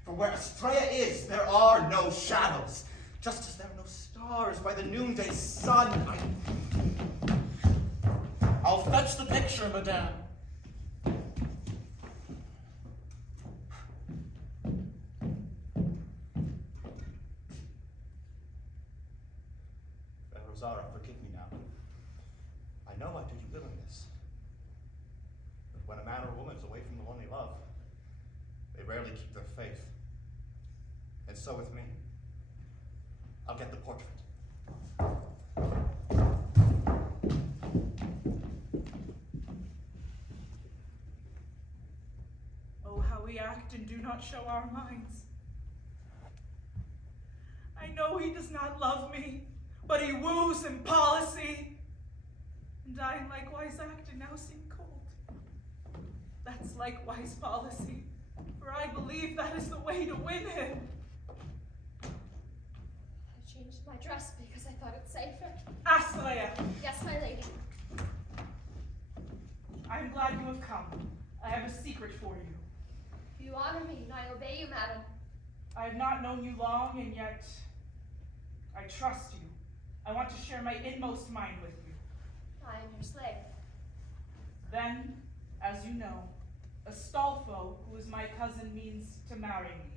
For where Estrella is, there are no shadows, just as there are no stars by the noonday sun. I'll fetch the picture, madame. Rosara, forgive me now. I know I do you ill in this. But when a man or woman is away from the one they love, they rarely keep their faith. And so with me. I'll get the portrait. Oh, how we act and do not show our minds. I know he does not love me, but he woos in policy. And I likewise act and now seem cold. That's likewise policy, for I believe that is the way to win him. I changed my dress because I thought it safer. Estrella, Yes, my lady. I am glad you have come. I have a secret for you. You honor me, and I obey you, madam. I have not known you long, and yet I trust you. I want to share my inmost mind with you. I am your slave. Then, as you know, Astolfo, who is my cousin, means to marry me,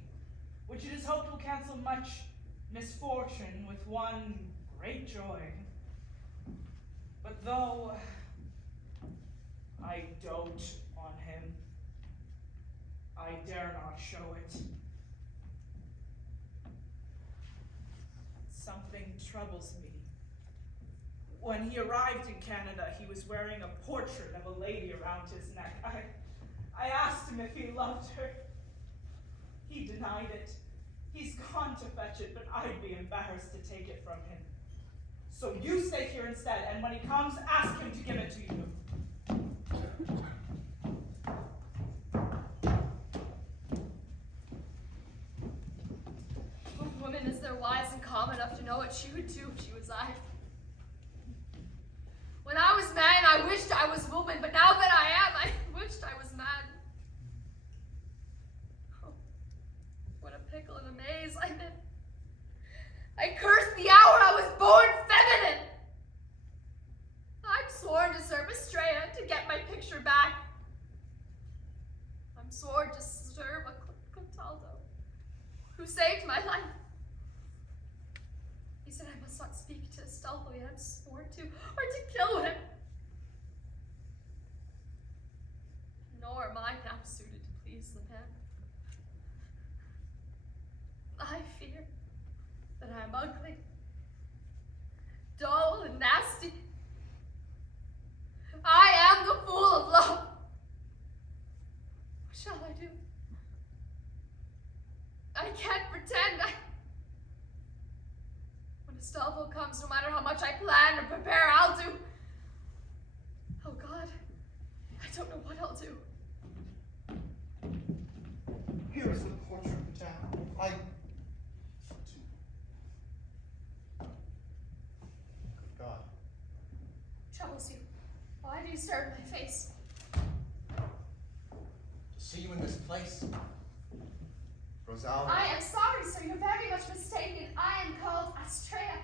which it is hoped will cancel much misfortune with one great joy. Though I dote on him, I dare not show it. Something troubles me. When he arrived in Canada, he was wearing a portrait of a lady around his neck. I asked him if he loved her. He denied it. He's gone to fetch it, but I'd be embarrassed to take it from him. So you stay here instead, and when he comes, ask him to give it to you. What woman is there wise and calm enough to know what she would do if she was I? When I was man, I wished I was woman, but now that I am, I wished I was man. Oh, what a pickle and a maze I'm in. I curse the hour I was born feminine. I'm sworn to serve Estrella to get my picture back. I'm sworn to serve a Clotaldo who saved my life. He said I must not speak to Astolfo yet. I'm sworn to, or to kill him. Nor am I now suited to please the man. I fear that I am ugly, dull, and nasty. I am the fool of love. What shall I do? I can't pretend. When Astolfo comes, no matter how much I plan or prepare, I'll do. Oh God, I don't know what I'll do. Here is the portrait, madame. Good God. Troubles you. Why do you stare at my face? To see you in this place. Rosalia. I am sorry, sir. You're very much mistaken. I am called Astrea.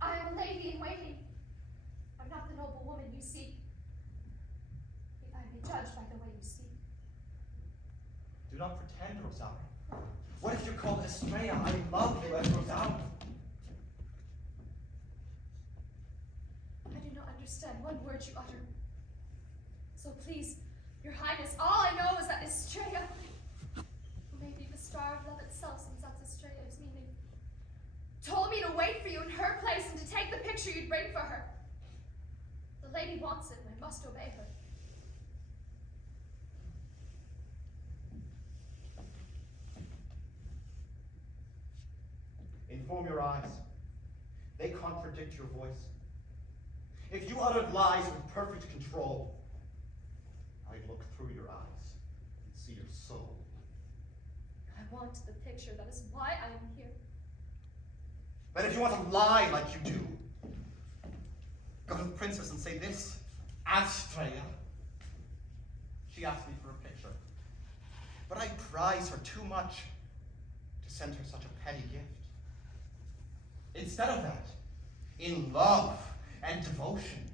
I am a lady in waiting. I'm not the noble woman you seek. If I may judge by the way you speak. Do not pretend, Rosalia. What if you're called Estrella? I love you as Rosalia. I do not understand one word you utter. So please, your highness, all I know is that Estrella, who may be the star of love itself since that's Estrella's meaning, told me to wait for you in her place and to take the picture you'd bring for her. The lady wants it and I must obey her. Inform your eyes. They contradict your voice. If you uttered lies with perfect control, I'd look through your eyes and see your soul. I want the picture. That is why I am here. But if you want to lie like you do, go to the princess and say this, Astrea. She asked me for a picture, but I prize her too much to send her such a petty gift. Instead of that, in love and devotion,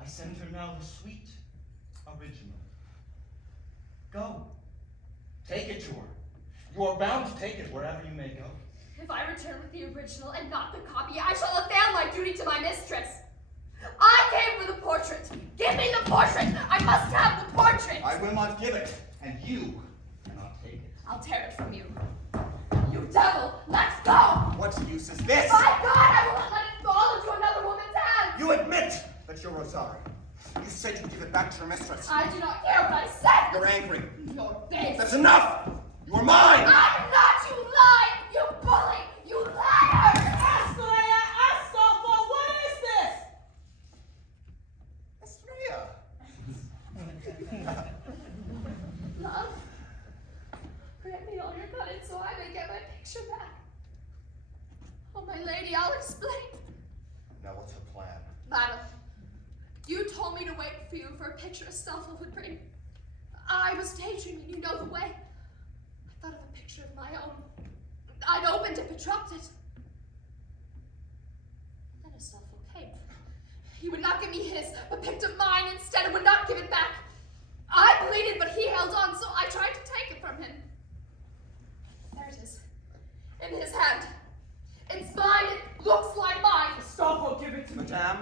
I send her now the sweet original. Go, take it to her. You are bound to take it wherever you may go. If I return with the original and not the copy, I shall have failed my duty to my mistress. I came for the portrait. Give me the portrait. I must have the portrait. I will not give it, and you cannot take it. I'll tear it from you. You devil, let's go! What use is this? By God, I will not let it fall into another woman's hands! You admit that you're Rosario. You said you'd give it back to your mistress. I do not care what I said! You're angry. Your face! That's enough! You are mine! I'm not, you lie! You bully! You liar! Estrella, Astolfo, what is this? Estrella. Love, grant me all your cunning so I may get my picture back. Oh, my lady, I'll explain. Now what's her plan? Madam, you told me to wait for you for a picture Astolfo would bring. I was daydreaming, you know the way. I thought of a picture of my own. I'd opened it, but dropped it. Then Astolfo came. He would not give me his, but picked up mine instead and would not give it back. I pleaded, but he held on, so I tried to take it from him. There it is. In his hand. It's mine. looks like mine. Astolfo, give it to me. Madame,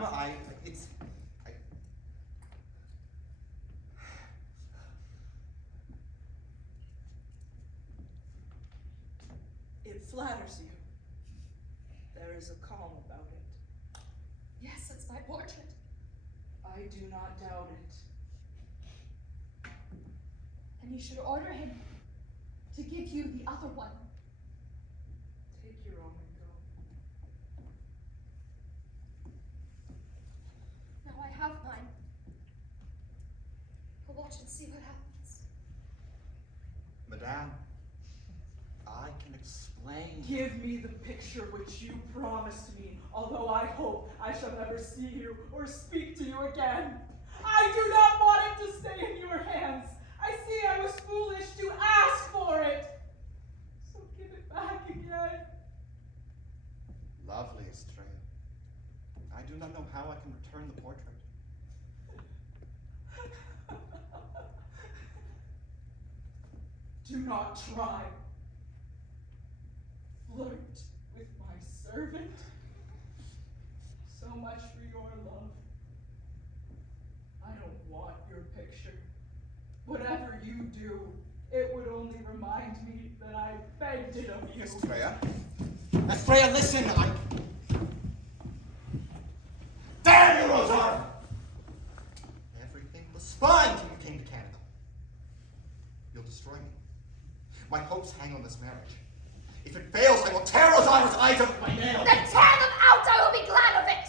It flatters you. There is a calm about it. Yes, it's my portrait. I do not doubt it. And you should order him to give you the other one. Take your own and go. Now I have mine. I'll watch and see what happens. Madame, I can explain. Give me the picture which you promised me, although I hope I shall never see you or speak to you again. I do not want it to stay in your hands. I see I was foolish to ask for it. So give it back again. Lovely Estrella. I do not know how I can return the portrait. Do not try. Flirt with my servant. So much for your love. I don't want your picture. Whatever you do, it would only remind me that I begged it of you. Estrella? Estrella, listen! Damn you, Rosario! Everything was fine till you came to Canada. You'll destroy me. My hopes hang on this marriage. If it fails, I will tear Rosario's eyes out with my nails. Then tear them out, I will be glad of it!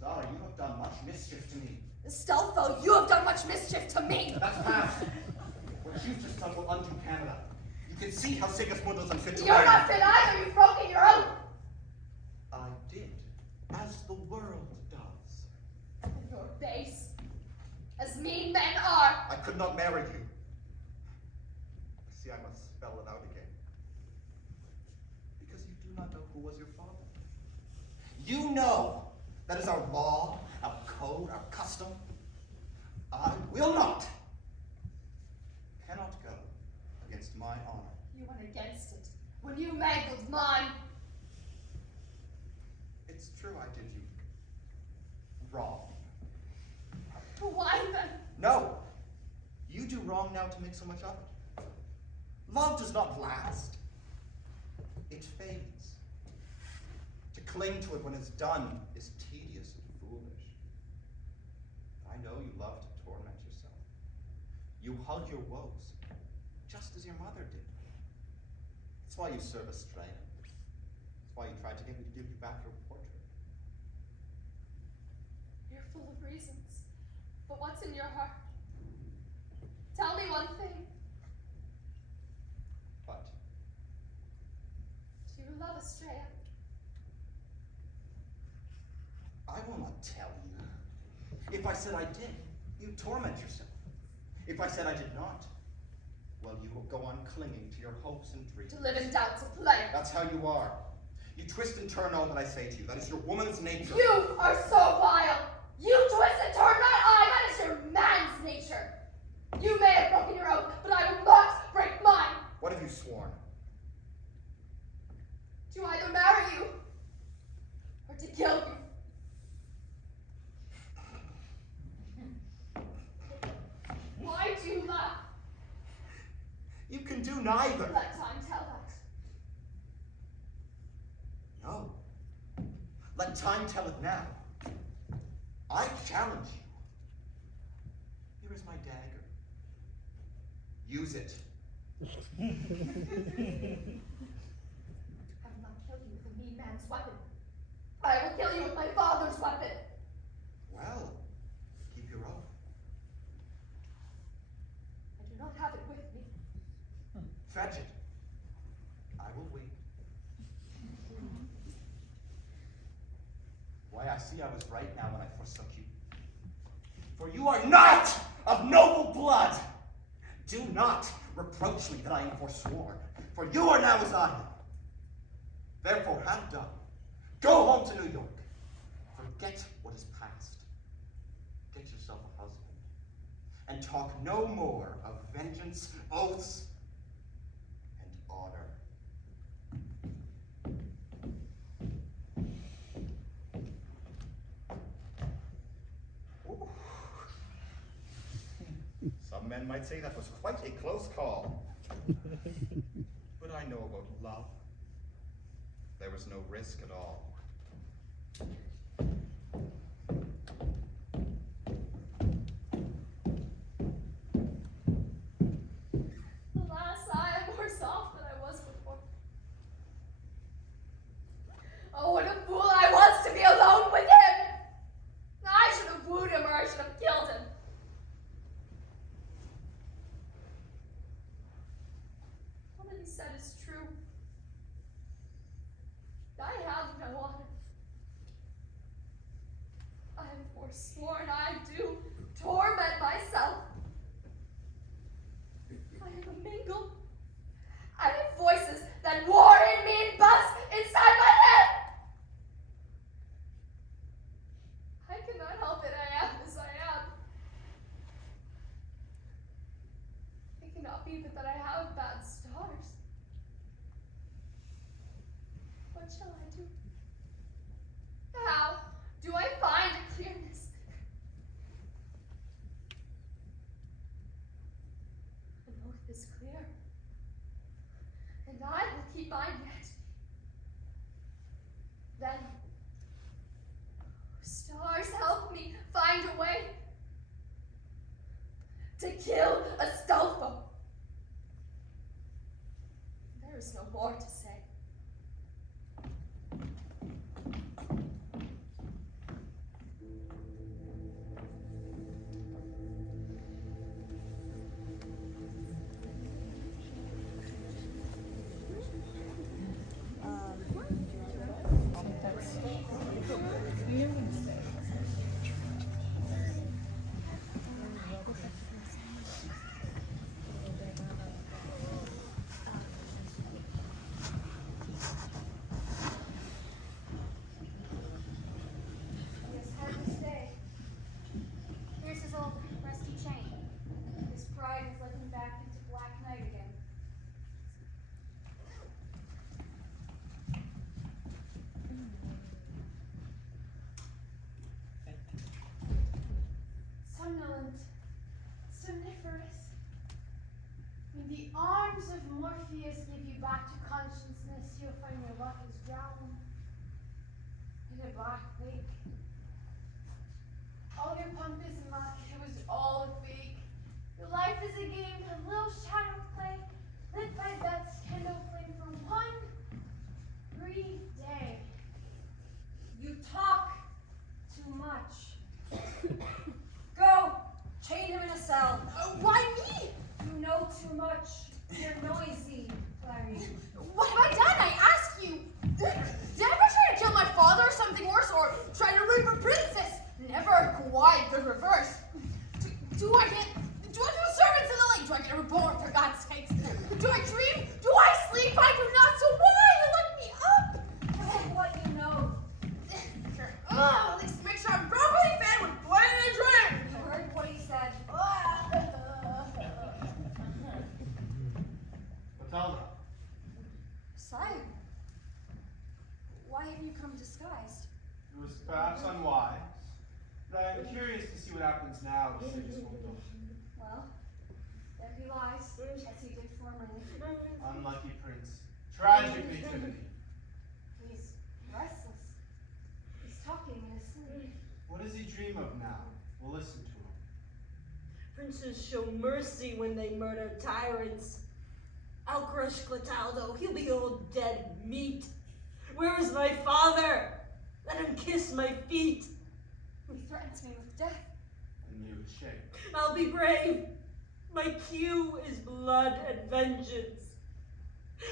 Rosario, you have done much mischief to me. Astolfo, you have done much mischief to me! That's past. What you've just done will undo Canada. You can see how Sigismundo's unfit to You're marry. not fit either, you've broken your oath! I did, as the world does. You're base, as mean men are. I could not marry you. See, I must spell it out again. Because you do not know who was your father. You know that is our law, our code, our custom. I will not, cannot go against my honor. You went against it when you mangled mine. It's true I did you wrong. Why then? No, you do wrong now to make so much of it. Love does not last. It fades. To cling to it when it's done is tedious and foolish. I know you love to torment yourself. You hug your woes, just as your mother did. That's why you serve Estrella. That's why you tried to get me to give you back your portrait. You're full of reasons. But what's in your heart? Tell me one thing. But Do you love Estrella? I will not tell you. If I said I did, you'd torment yourself. If I said I did not, well, you will go on clinging to your hopes and dreams. To live in doubt's a pleasure. That's how you are. You twist and turn all that I say to you. That is your woman's nature. You are so vile. You twist and turn, not I. That is your man's nature. You may have broken your oath, but I will not break mine. What have you sworn? To either marry you or to kill you. Why do you laugh? You can do neither. Let time tell that. No. Let time tell it now. I challenge you. Here is my dagger. Use it. I will not kill you with a mean man's weapon. I will kill you with my father's weapon. Well, keep your oath. I do not have it with me. Fetch it. I will wait. Why, I see I was right now when I forsook you. For you are not of noble blood. Do not reproach me that I am forsworn, for you are now as I am. Therefore, have done. Go home to New York. Forget what is past. Get yourself a husband, and talk no more of vengeance, oaths, and honor. Some men might say that was quite a close call. But I know about love. There was no risk at all. Alas, I am worse off than I was before. Oh, what a fool I was to be alone with him! I should have wooed him or I should have killed him. All that he said is true. I have no honor. I am forsworn, I do torment myself. I am a mingle. I have voices that war in me and buzz inside my head. I cannot help it, I am as I am. It cannot be but that I have bad stars. What shall I do? How do I find a clearness? The north is clear, and I will keep mine yet. Then, stars, help me find a way to kill Astolfo. There is no more to say. He has hard to stay. Here's his old rusty chain. His pride has led him back into black night again. Somnolent, somniferous. When the arms of Morpheus give you back to consciousness, you'll find your luck is drowned in a black lake. All your pump is muck, it was all a fake. Your life is a game, a little shadow play, lit by Beth's candle flame for one brief day. You talk too much. Go! Chain him in a cell. Why me? You know too much. You're noisy, Clarice. What have I done? I ask you. Did I ever try to kill my father or something worse, or try to rape a princess? Never quite the reverse. Do I get servants in the lake? Do I get reborn, for God's sakes? Do I dream? Do I sleep? I do not. So why let me up? Say what you know. Sure. Oh, at least make sure I'm properly fed with blood and a drink. I heard what he said. Matilda, Sire, why have you come disguised? it was perhaps unwise, but I am curious to see what happens now to Sigismundo. Well, there he lies, as he did formerly. Unlucky prince. Tragic nativity. He's restless. He's talking in his sleep. What does he dream of now? We'll listen to him. Princes show mercy when they murder tyrants. I'll crush Clotaldo. He'll be all dead meat. Where is my father? Let him kiss my feet. He threatens me with death. And you would shake. I'll be brave. My cue is blood and vengeance.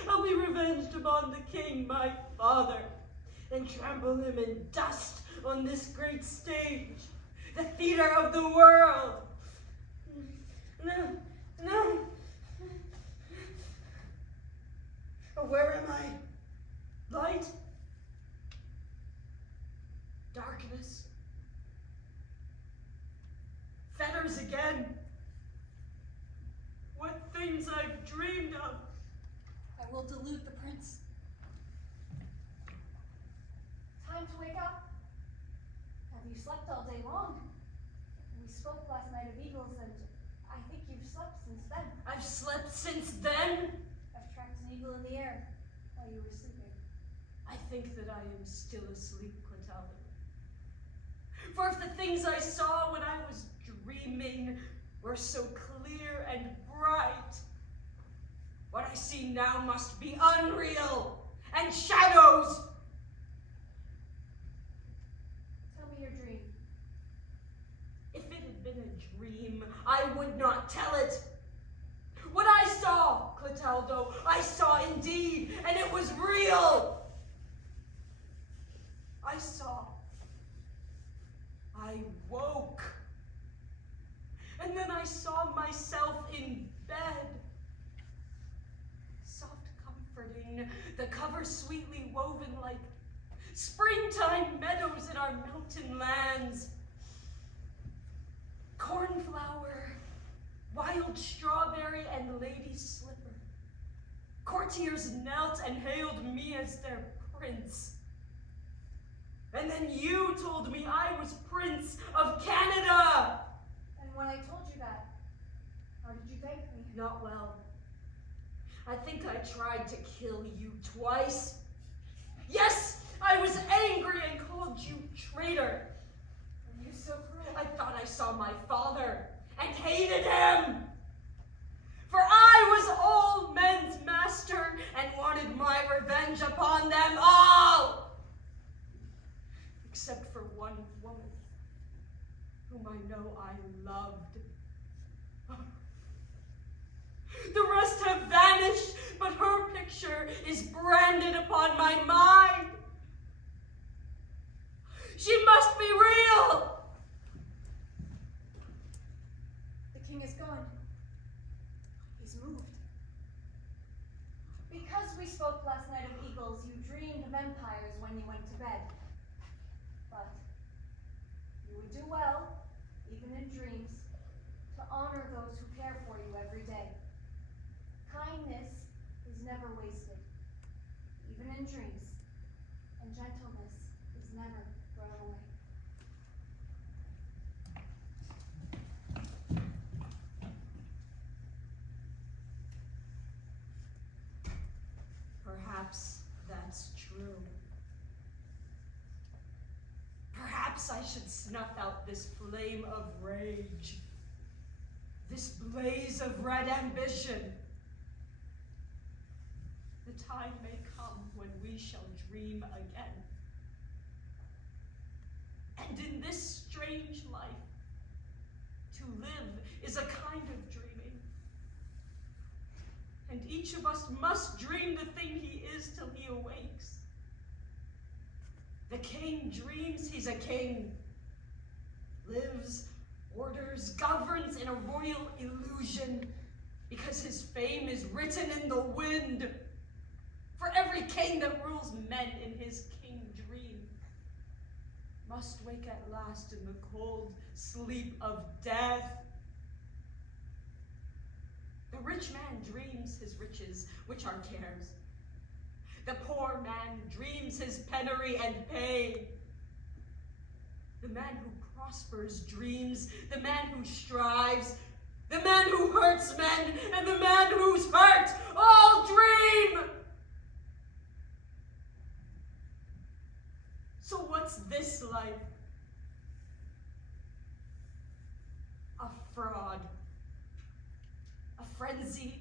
I'll be revenged upon the king, my father, and trample him in dust on this great stage, the theater of the world. No. Where am I? Light? Darkness? Fetters again? What things I've dreamed of? I will delude the prince. Time to wake up. Have you slept all day long? We spoke last night of eagles, and I I think you've slept since then. I've slept since then. I've tracked an eagle in the air while you were sleeping. I think that I am still asleep, Clotaldo. For if the things I saw when I was dreaming were so clear and bright, what I see now must be unreal and shadows. Tell me your dream. If it had been a dream, I would not tell it. What I saw, Clotaldo, I saw indeed, and it was real. I saw. I woke. And then I saw myself in bed. Soft comforting, the cover sweetly woven like springtime meadows in our mountain lands. Cornflower, wild strawberry, and lady's slipper. Courtiers knelt and hailed me as their prince. And then you told me I was Prince of Canada. And when I told you that, how did you thank me? Not well. I think I tried to kill you twice. Yes, I was angry and called you traitor. Are you so cruel? I thought I saw my father and hated him. For I was all men's master and wanted my revenge upon them all. Except for one woman, whom I know I loved. The rest have vanished, but her picture is branded upon my mind. She must be real. The king is gone. He's moved. Because we spoke last night of eagles, you dreamed of empires when you went to bed. But you would do well, even in dreams, to honor those who care for you every day. Kindness is never wasted, even in dreams, and gentleness is never thrown away. Perhaps that's true. Perhaps I should snuff out this flame of rage, this blaze of red ambition. The time may come when we shall dream again. And in this strange life, to live is a kind of dreaming. And each of us must dream the thing he is till he awakes. The king dreams he's a king, lives, orders, governs in a royal illusion, because his fame is written in the wind. For every king that rules men in his king dream must wake at last in the cold sleep of death. The rich man dreams his riches, which are cares. The poor man dreams his penury and pain. The man who prospers dreams, the man who strives, the man who hurts men, and the man who's hurt, all dream! So what's this life? A fraud, a frenzy,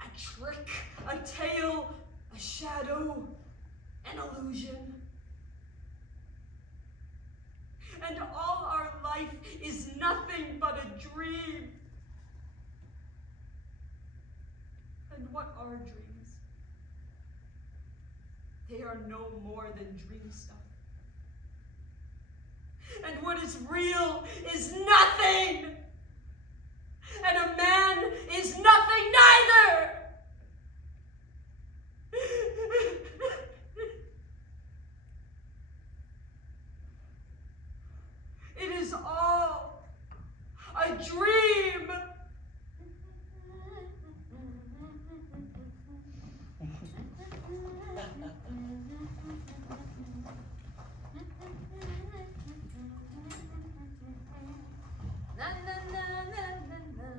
a trick, a tale, a shadow, an illusion. And all our life is nothing but a dream. And what are dreams? They are no more than dream stuff. And what is real is nothing. And a man is nothing neither. It is all a dream. Na, na, na, na, na, na.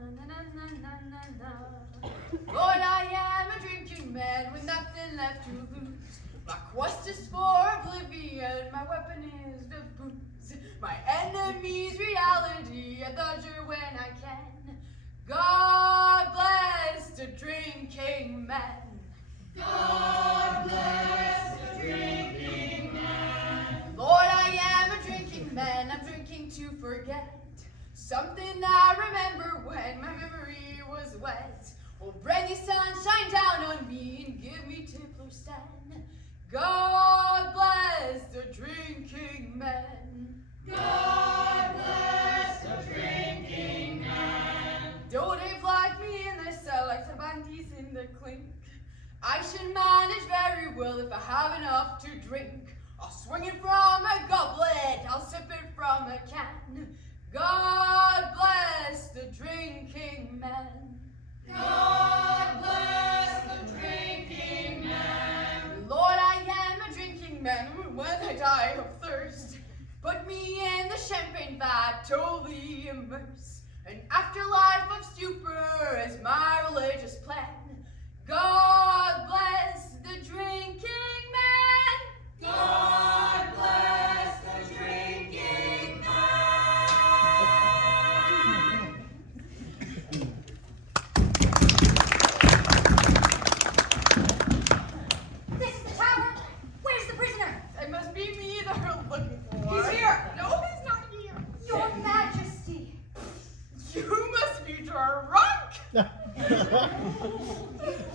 my weapon is the booze. My enemy's reality, I dodger when I can. God bless the drinking man. God bless the drinking man. Lord, I am a drinking man. I'm drinking to forget something I remember when my memory was wet. Will brandy sun shine down on me and give me tippler stand. God bless the drinking man. God bless the drinking man. Though they've locked me in their cell like the bandits in the clink, I should manage very well if I have enough to drink. I'll swing it from a goblet, I'll sip it from a can. God bless the drinking man. God bless the drinking man. Lord, I am a drinking man. When I die of thirst, put me in the champagne vat, totally immerse. An afterlife of stupor is my religious plan. God bless the drinking man. God bless the drinking man. This is the tower. Where's the prisoner? It must be me they're looking for. He's here. No, he's not here. Your Majesty. You must be drunk. You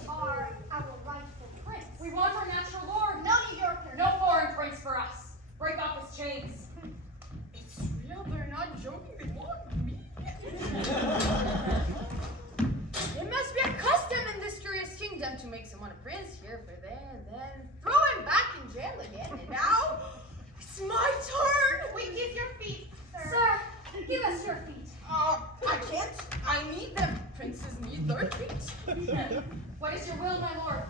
are our rightful prince. We want our natural lord. No New Yorker. No foreign prince for us. Break off his chains. It's real. They're not joking. They want me. It must be a custom in this curious kingdom to make someone a prince here for there and then throw him back in jail again. And now it's my turn. We give your feet, Sir, give us your feet. I can't. I need them. Princes need their feet. What is your will, my lord?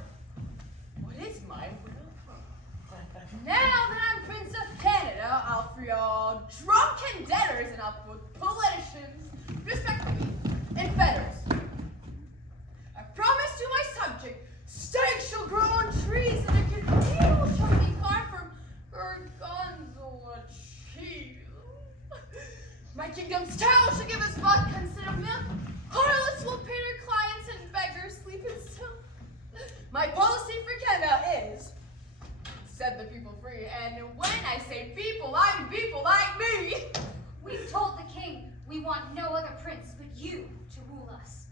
What is my will? Now that I'm Prince of Canada, I'll free all drunken debtors and I'll put politicians, respectively, in fetters. I promise to my subject, stakes shall grow on trees and a cathedral shall be carved from Gorgonzola cheese. My kingdom's town shall give us vodka instead of milk. Harlots will pay their clients and beggars sleep in silk. My policy for Canada is set the people free, and when I say people, I mean people like me. We've told the king we want no other prince but you to rule us.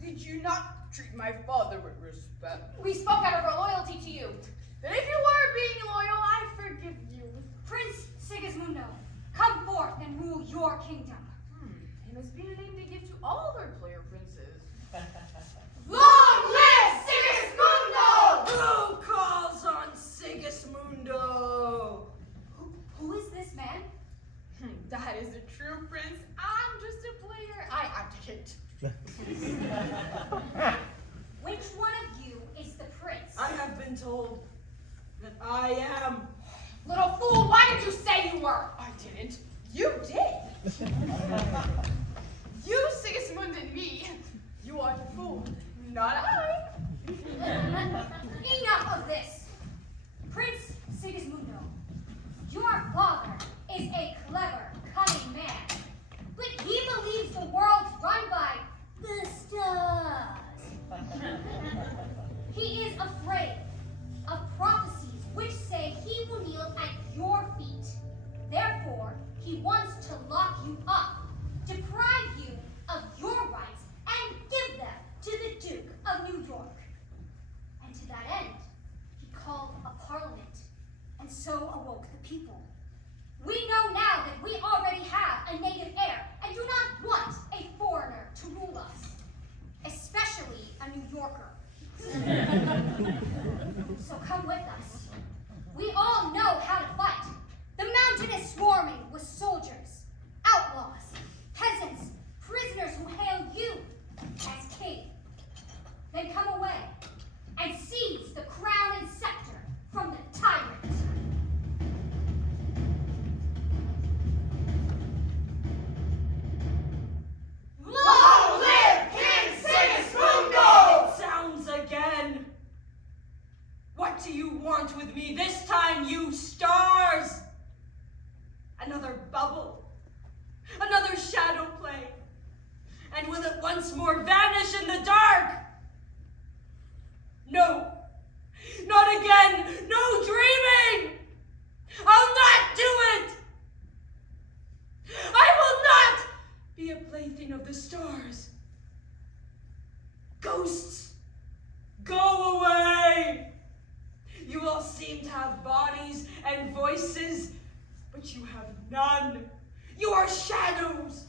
Did you not treat my father with respect? We spoke out of our loyalty to you. Then if you were being loyal, I forgive you. Prince Sigismundo, come forth and rule your kingdom. It must be a name they give to all their player princes. Long live Sigismundo! Who calls on Sigismundo? Who is this man? That is the true prince. I'm just a player. I abdicate. Which one of you is the prince? I have been told that I am. Little fool, why did you say you were? I didn't. You did. You, Sigismund, and me. You are the fool, not I. Enough of this. Prince Sigismundo, your father is a clever, cunning man, but he believes the world's run by the stars. He is afraid of prophecies which say he will kneel at your feet. Therefore, he wants to lock you up, deprive you of your rights, and give them to the Duke of New York. And to that end, he called a parliament, and so awoke the people. We know now that we already have a native heir, and do not want a foreigner to rule us, especially a New Yorker. So come with us. We all know how to fight. The mountain is swarming with soldiers, outlaws, peasants, prisoners who hail you as king. Then come away and seize the crown and scepter from the tyrant. Long live King Sigismundo! It sounds again. What do you want? Another bubble? Another shadow play? And will it once more vanish in the dark? No, not again, no dreaming! I'll not do it! I will not be a plaything of the stars. Ghosts, go away! You all seem to have bodies and voices, but you have none. You are shadows.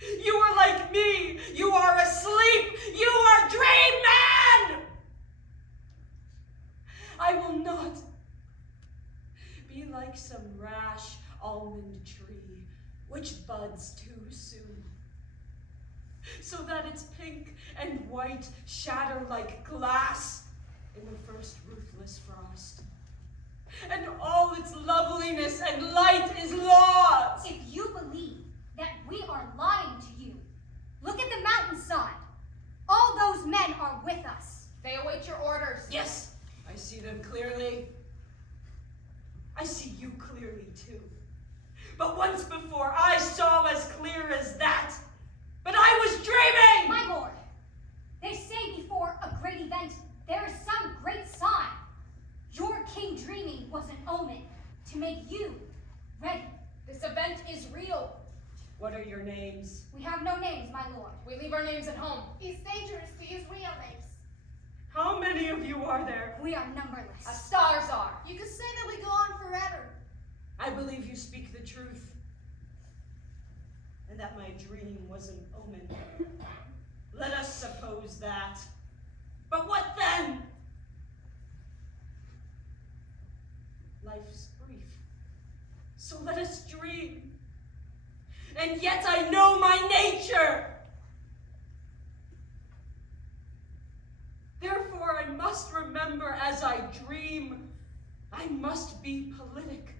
You are like me. You are asleep. You are dream man! I will not be like some rash almond tree which buds too soon, so that its pink and white shatter like glass in the first ruthless frost, and all its loveliness and light is lost. If you believe that we are lying to you, look at the mountainside. All those men are with us. They await your orders. Yes, I see them clearly. I see you clearly too. But once before I saw as clear as that. But I was dreaming! My lord, they say before a great event, there is some great sign. Your king dreaming was an omen to make you ready. This event is real. What are your names? We have no names, my lord. We leave our names at home. It's dangerous to use real names. How many of you are there? We are numberless. As stars are. You could say that we go on forever. I believe you speak the truth. And that my dream was an omen. Let us suppose that. But what then? Life's brief. So let us dream. And yet I know my nature. Therefore I must remember as I dream, I must be politic.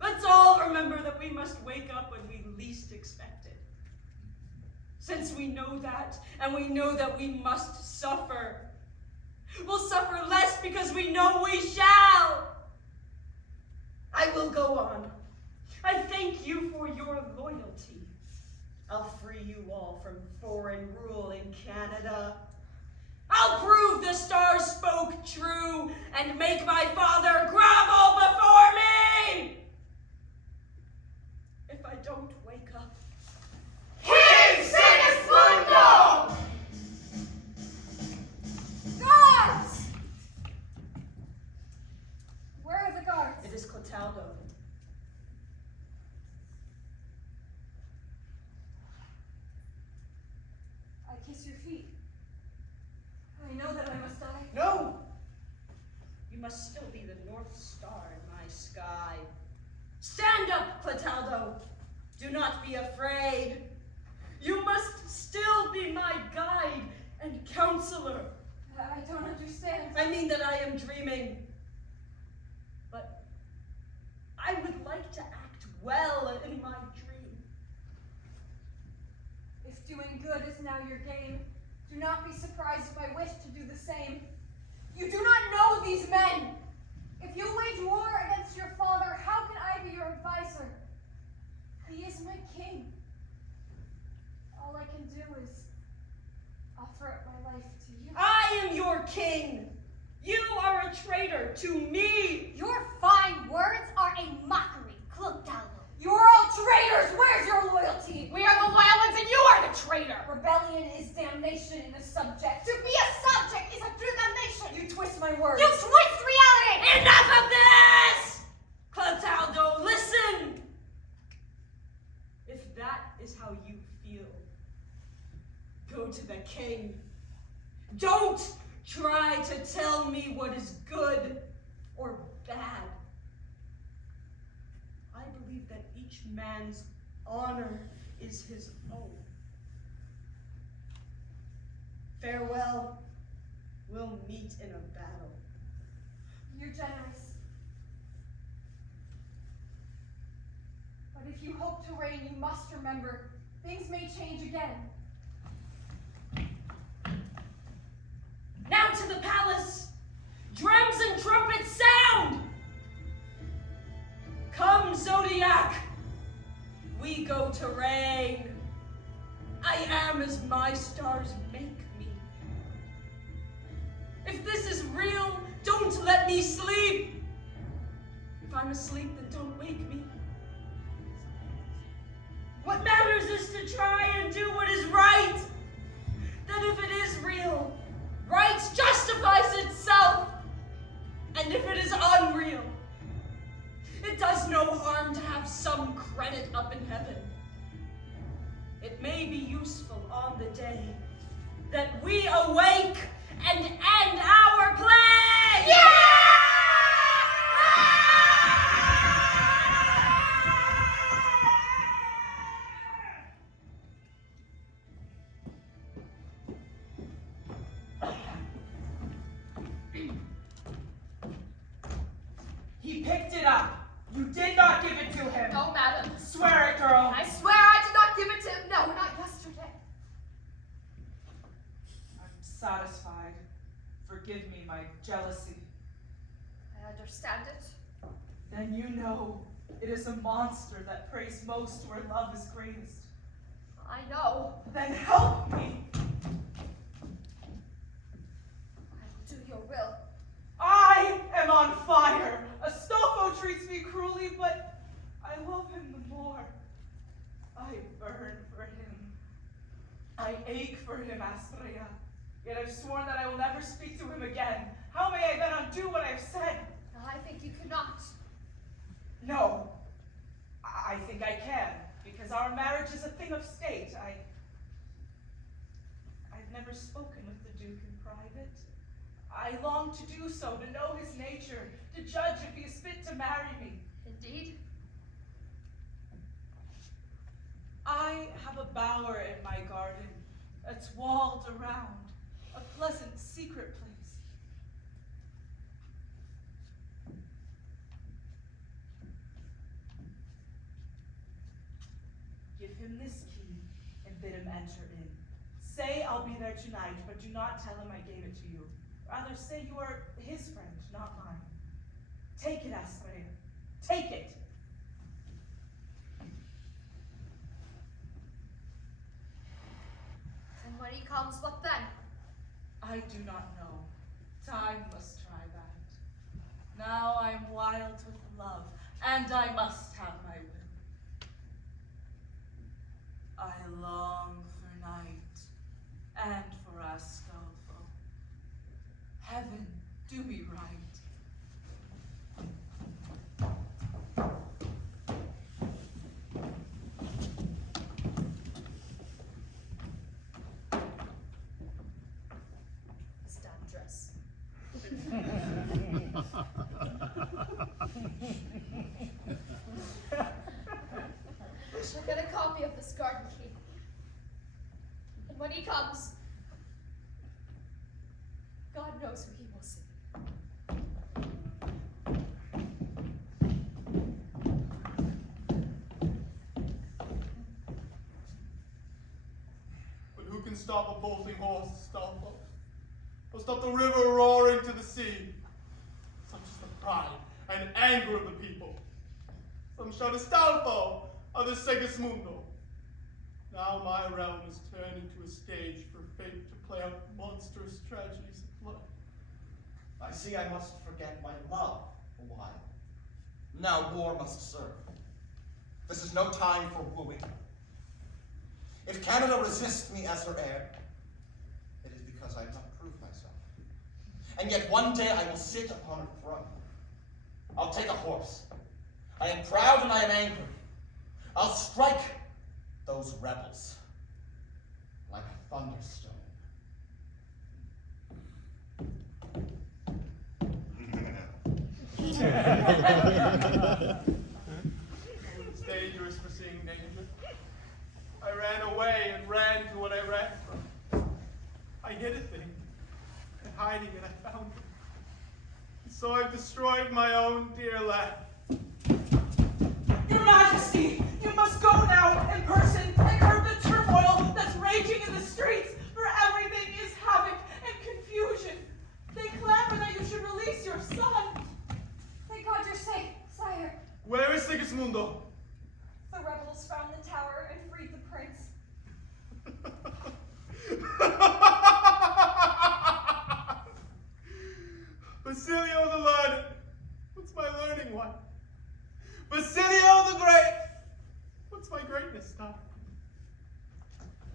Let's all remember that we must wake up when we least expect it. Since we know that, and we know that we must suffer, we'll suffer less because we know we shall. I will go on. I thank you for your loyalty. I'll free you all from foreign rule in Canada. I'll prove the stars spoke true and make my father grovel before me! If I don't wake up. King Sigismundo! Guards! Where are the guards? It is Clotaldo. I kiss your feet. I know that I must die. No! You must still be the North Star in my sky. Stand up, Clotaldo. Do not be afraid. You must still be my guide and counselor. I don't understand. I mean that I am dreaming. But I would like to act well in my dream. If doing good is now your game, do not be surprised if I wish to do the same. You do not know these men. If you wage war against your father, how can I be your advisor? He is my king. All I can do is offer up my life to you. I am your king. You are a traitor to me. Your fine words are a mockery, Clotaldo. You're all traitors! Where's your loyalty? We are the loyal ones and you are the traitor. Rebellion is damnation in the subject. To be a subject is a true damnation. You twist my words. You twist reality! Enough of this! Clotaldo, listen! If that is how you feel, go to the king. Don't try to tell me what is good or bad. I believe that each man's honor is his own. Farewell. We'll meet in a battle. You're generous. But if you hope to reign, you must remember, things may change again. Now to the palace! Drums and trumpets sound! Come, Zoe! we go to reign. I am as my stars make me. If this is real, don't let me sleep. If I'm asleep, then don't wake me. What matters is to try and do what is right. Then if it is real, right justifies itself. And if it is unreal, it does no harm to have some credit up in heaven. It may be useful on the day that we awake and end our play! Yeah! He picked it up. You did not give it to him. No, madam. Swear it, girl. I swear I did not give it to him. No, not yesterday. I'm satisfied. Forgive me my jealousy. I understand it. Then you know it is a monster that prays most where love is greatest. I know. Then help me. I will do your will. I am on fire. Astolfo treats me cruelly, but I love him the more. I burn for him. I ache for him, Astrea. Yet I've sworn that I will never speak to him again. How may I then undo what I have said? I think you cannot. No. I think I can, because our marriage is a thing of state. I've never spoken with the Duke in private. I long to do so, to know his nature, to judge if he is fit to marry me. Indeed. I have a bower in my garden that's walled around, a pleasant secret place. Give him this key and bid him enter in. Say I'll be there tonight, but do not tell him I gave it to you. Rather say you are his friend, not mine. Take it, Astrea. Take it. And when he comes, what then? I do not know. Time must try that. Now I'm wild with love, and I must have my will. I long for night, and for Astolfo. Heaven, do me right. His damn dress. I shall get a copy of this garden key. And when he comes, God knows who he will see. But who can stop a bolting horse, Astolfo? Or stop the river roaring to the sea? Such is the pride and anger of the people. Some shout Astolfo, others Segismundo. Now my realm is turned into a stage for fate to play out monstrous tragedies of blood. I see I must forget my love a while. Now war must serve. This is no time for wooing. If Canada resists me as her heir, it is because I have not proved myself. And yet one day I will sit upon her throne. I'll take a horse. I am proud and I am angry. I'll strike those rebels like a thunderstone. It's dangerous for seeing danger. I ran away and ran to what I ran from. I hid a thing, and hiding it I found it. And so I've destroyed my own dear land. Your Majesty, you must go now in person and curb the turmoil that's raging in the streets, for everything is havoc and confusion. They clamor that you should release your son. Thank God you're safe, sire. Where is Sigismundo? The rebels rebels found the tower and freed the prince. Basilio the learned. What's my learning one? Basilio the great. What's my greatness now?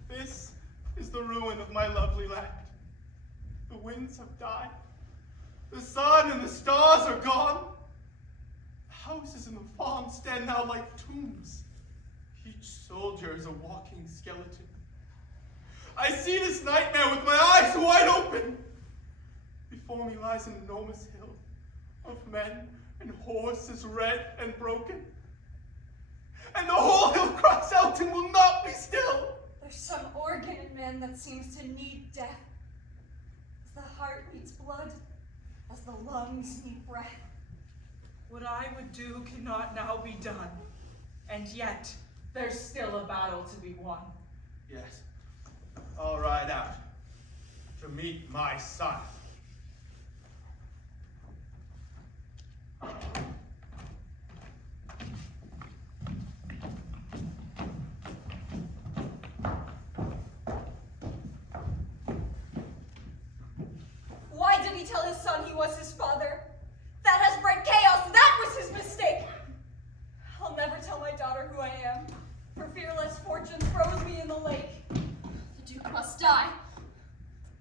This is the ruin of my lovely land. The winds have died. The sun and the stars are gone. The houses and the farms stand now like tombs. Each soldier is a walking skeleton. I see this nightmare with my eyes wide open. Before me lies an enormous hill of men and horses red and broken. And the whole hill cries out and will not be still. There's some organ in man that seems to need death. As the heart needs blood, as the lungs need breath. What I would do cannot now be done. And yet, there's still a battle to be won. Yes, I'll ride out to meet my son. Why did he tell his son he was his father? That has bred chaos. That was his mistake. I'll never tell my daughter who I am. For fearless fortune throws me in the lake. The Duke must die.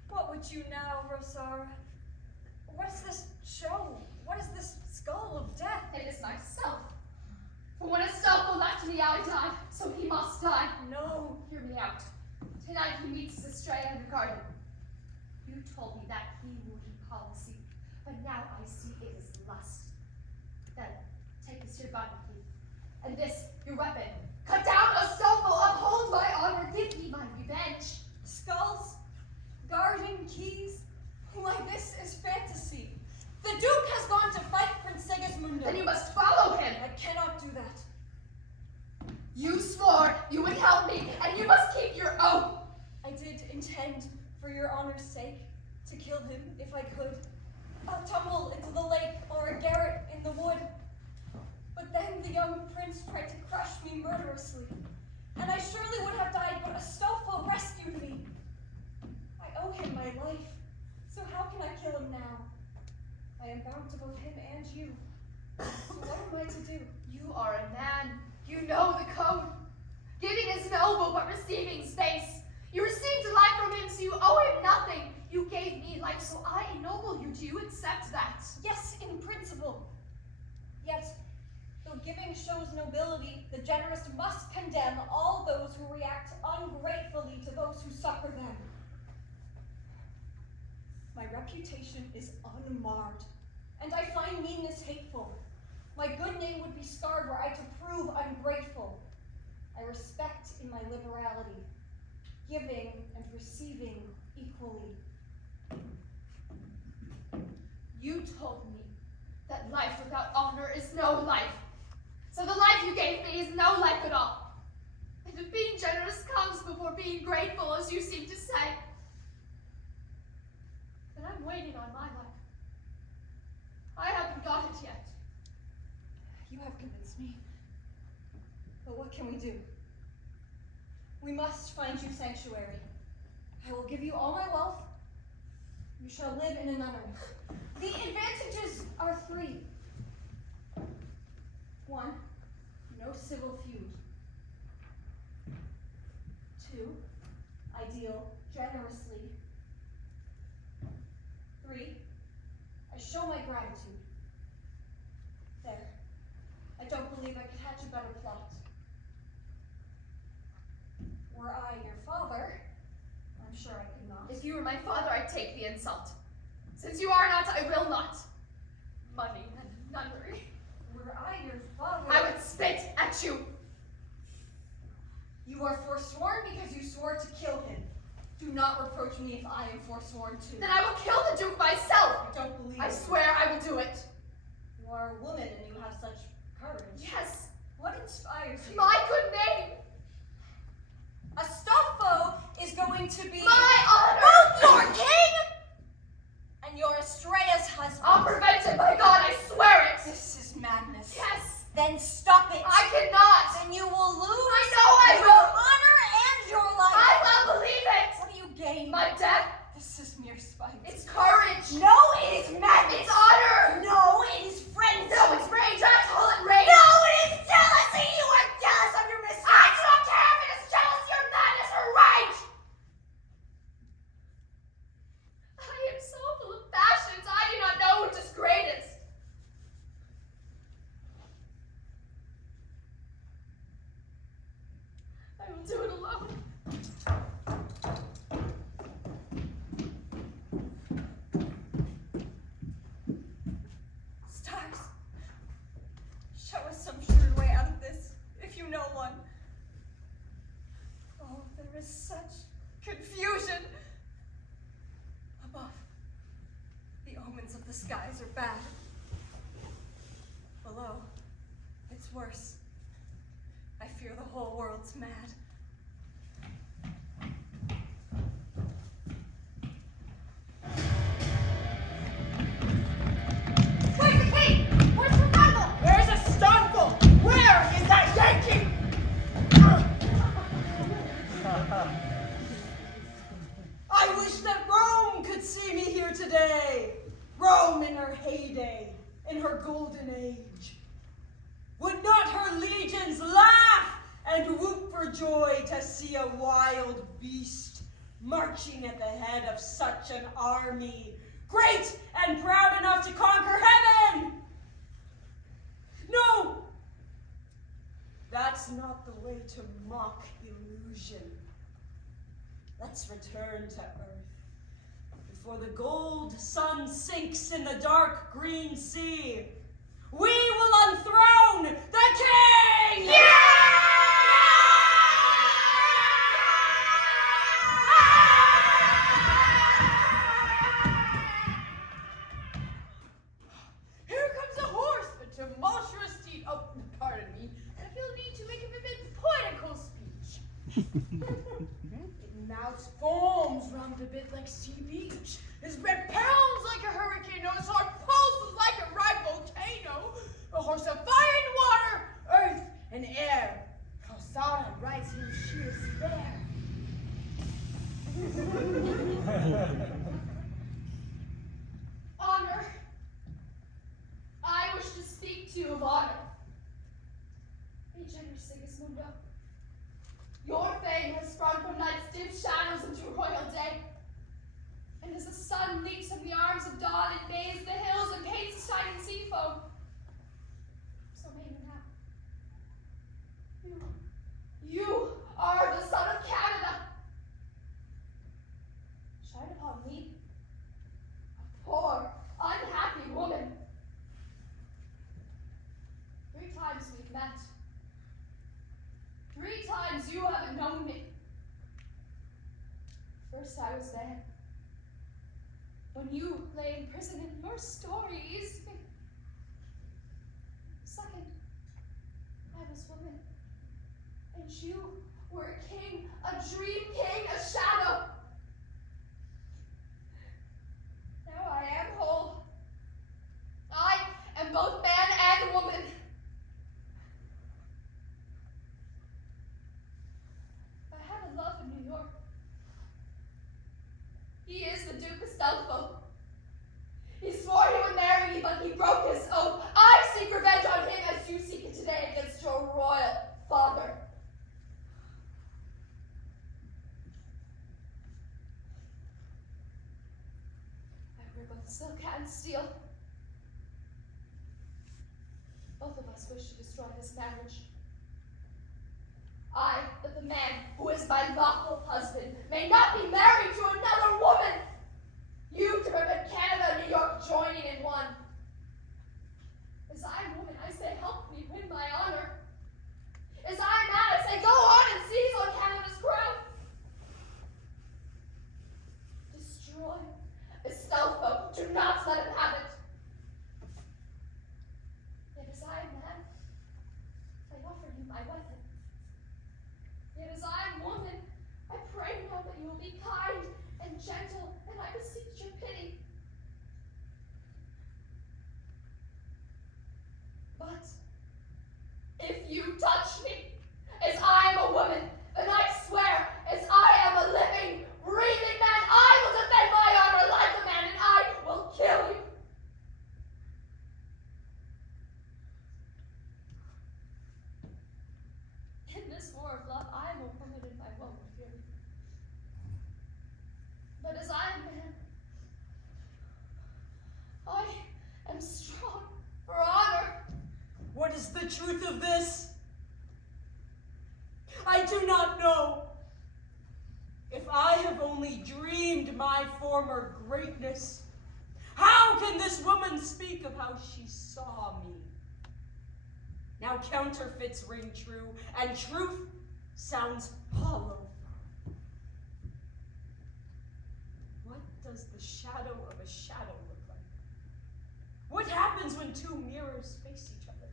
What would you now, Rosara? What is this show? What is this skull of death? It is myself. For when Astolfo left me, I died, so he must die. No. Hear me out. Tonight he meets Estrella in the garden. You told me that he would be policy, but now I see it is lust. Then, take this your gun, please. And this, your weapon. Cut down Astolfo, uphold my honor, give me my revenge. Skulls? Garden keys? Why, this is fantasy. The Duke has gone to fight Prince Sigismundo. Then you must follow him. I cannot do that. You swore you would help me, and you must keep your oath. I did intend, for your honor's sake, to kill him if I could. A tumble into the lake or a garret in the wood. But then the young prince tried to crush me murderously, and I surely would have died, but Astolfo rescued me. I owe him my life, so how can I kill him now? I am bound to both him and you. So what am I to do? You are a man. You know the code. Giving is noble, but receiving space. You received life from him, so you owe him nothing. You gave me life, so I ennoble you. Do you accept that? Yes, in principle. Yet, though giving shows nobility, the generous must condemn all those who react ungratefully to those who succor them. My reputation is unmarred, and I find meanness hateful. My good name would be scarred were I to prove ungrateful. I respect in my liberality, giving and receiving equally. You told me that life without honor is no life. So the life you gave me is no life at all. And if being generous comes before being grateful, as you seem to say, then I'm waiting on my life. I haven't got it yet. You have convinced me. But what can we do? We must find you sanctuary. I will give you all my wealth. You shall live in a nunnery. The advantages are 3. 1, no civil feud. 2, I deal generously. 3, I show my gratitude. There. I don't believe I could hatch a better plot. Were I your father, I'm sure I could not. If you were my father, I'd take the insult. Since you are not, I will not. Money and nunnery. Were I your father, I would spit at you. You are forsworn because you swore to kill him. Do not reproach me if I am forsworn too. Then I will kill the Duke myself. I don't believe I you. swear I will do it. You are a woman and you have such courage. Yes, What inspires you? my good name. Astolfo is going to be My honor. both your king and your Estrella's husband. I'll prevent it, by God, I swear it. This is madness. Yes. Then stop it. I cannot. Then you will lose. I know I your will. honor and your life. I will believe it. What do you gain? My death. This is mere spite. It's courage. No, it is madness. It's honor. No, it is frenzy. No, it's rage. I call it rage. No, it is jealousy. You are jealous of your mistress. I do not care if it is jealousy or madness or rage. I am so full of passions. I do not know which is greatest. I will do it alone. Stars, show us some sure way out of this, if you know one. Oh, there is such confusion. Above, the omens of the skies are bad. Below, it's worse. I fear the whole world's mad. Where's the king? Where's Ricardo? Where's Astolfo? Where is that Yankee? I wish that Rome could see me here today. Rome in her heyday, in her golden age. Would not her legions laugh and whoop for joy to see a wild beast marching at the head of such an army, great and proud enough to conquer heaven? No! That's not the way to mock illusion. Let's return to earth before the gold sun sinks in the dark green sea. We will enthrone the king! Yeah! Here comes a horse, a tumultuous steed. Oh, pardon me. I feel the need to make a vivid poetical speech. It mouths foams round a bit like sea beach. His breath pounds like a hurricane. No, his heart pulses like a ripe volcano. A horse of fire and water, earth and air. Calzada rides him sheer spare. Honor. I wish to speak to you of honor. Be generous, Sigismundo. Your fame has sprung from night's dim shadows into royal day. And as the sun leaps from the arms of dawn and bathes the hills and paints the shining sea foam, so may you now. You are the son of Canada. Shine upon me, a poor, unhappy woman. 3 times we've met. 3 times you haven't known me. First I was there, when you lay in prison and your story eased me. Second, I was woman, and you were a king, a dream king, a shadow. Now I am whole. I am both man and woman. I had a love in New York. He is the Duke Astolfo. He swore he would marry me, but he broke his oath. I seek revenge on him as you seek it today against your royal father. I wear both silk and steel. Both of us wish to destroy this marriage. I, that the man who is my lawful husband, may not be married to another woman. You to prevent Canada and New York joining in one. As I am woman, I say, help me win my honor. As I am man, I say, go on and seize on Canada's crown. Destroy Astolfo. Do not let him have it. Yet as I am man, I offer you my weapon. Yet as I am woman, I pray now that you will be kind and gentle, and I beseech your pity. But if you touch me, as I am a woman, and I swear, as I am a living, breathing man, I will defend my honor like a man, and I will kill you. In this war of love, I am a woman and my woman fear me. But as I am man, I am strong for honor. What is the truth of this? I do not know. If I have only dreamed my former greatness, how can this woman speak of how she saw me? Now counterfeits ring true, and truth sounds hollow. What does the shadow of a shadow look like? What happens when two mirrors face each other?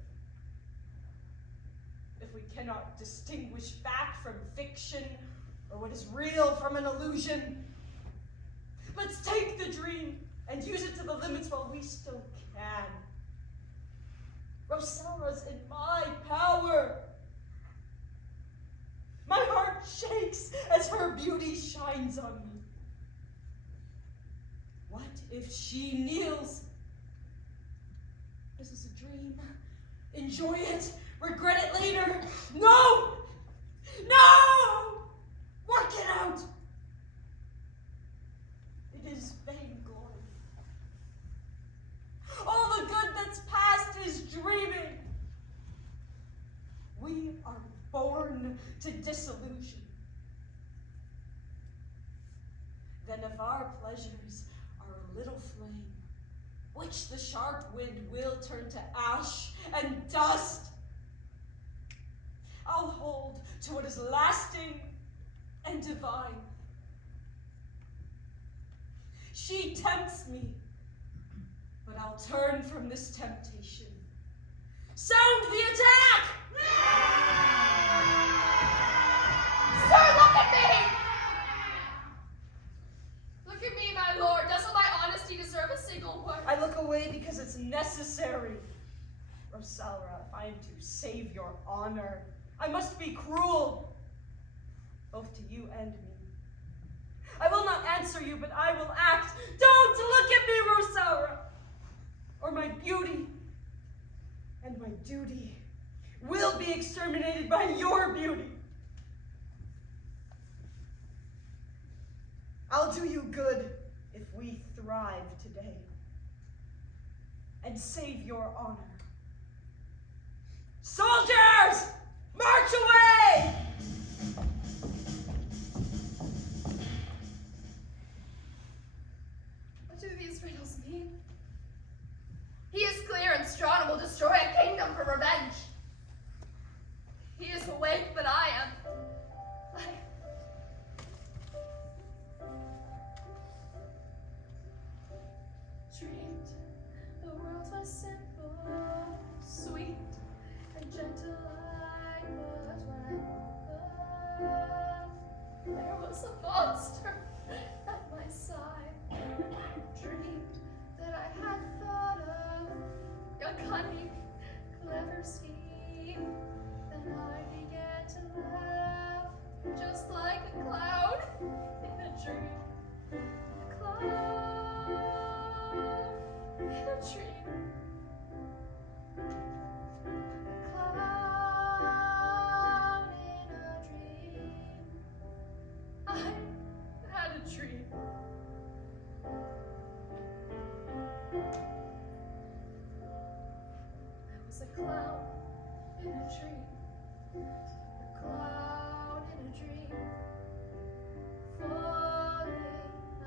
If we cannot distinguish fact from fiction, or what is real from an illusion, let's take the dream and use it to the limits while we still can. Rosaura's in my power. My heart shakes as her beauty shines on me. What if she kneels? This is a dream. Enjoy it. Regret it later. No! No! Work it out. It is vainglory. All the good that's past is dreaming. We are born to disillusion. Then if our pleasures are a little flame, which the sharp wind will turn to ash and dust, I'll hold to what is lasting and divine. She tempts me, but I'll turn from this temptation. Sound the attack! Sir, look at me! Look at me, my lord. Doesn't my honesty deserve a single word? I look away because it's necessary. Rosaura, if I am to save your honor, I must be cruel, both to you and me. I will not answer you, but I will act. Don't look at me, Rosaura, or my beauty and my duty will be exterminated by your beauty. I'll do you good if we thrive today and save your honor. Soldiers, march away! What do these riddles mean? He is clear and strong and will destroy a kingdom for revenge. He is awake, but I am. Dreamed the world was simple, sweet, and gentle I was when I woke up. There was a monster at my side. Dreamed that I had thought of a cunning, clever scheme. Then I began to laugh, just like a cloud in a dream. A cloud in a dream. A cloud in a dream. I had a dream. I was a cloud in a dream. A cloud in a dream. Falling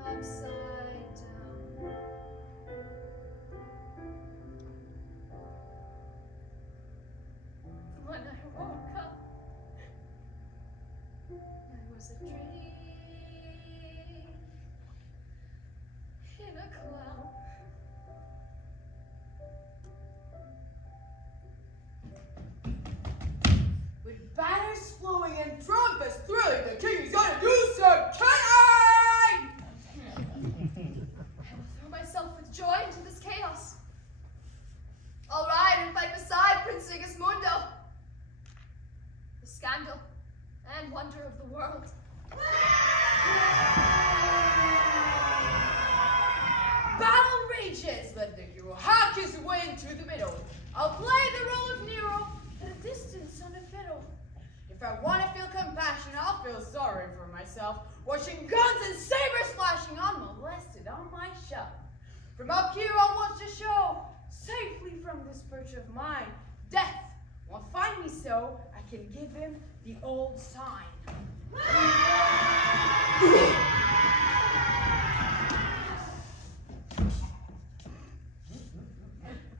upside down. When I woke up, I was a dream in a cloud. With banners flowing and trumpets thrilling, the king is gonna do some killing! I will throw myself with joy into this chaos. I'll ride and fight beside Prince Sigismundo. scandal and wonder of the world. Battle rages, let the hero hack his way into the middle. I'll play the role of Nero at a distance on a fiddle. If I want to feel compassion, I'll feel sorry for myself, watching guns and sabers flashing unmolested on my shelf. From up here I'll watch the show, safely from this perch of mine. Death won't find me so, I can give him the old sign.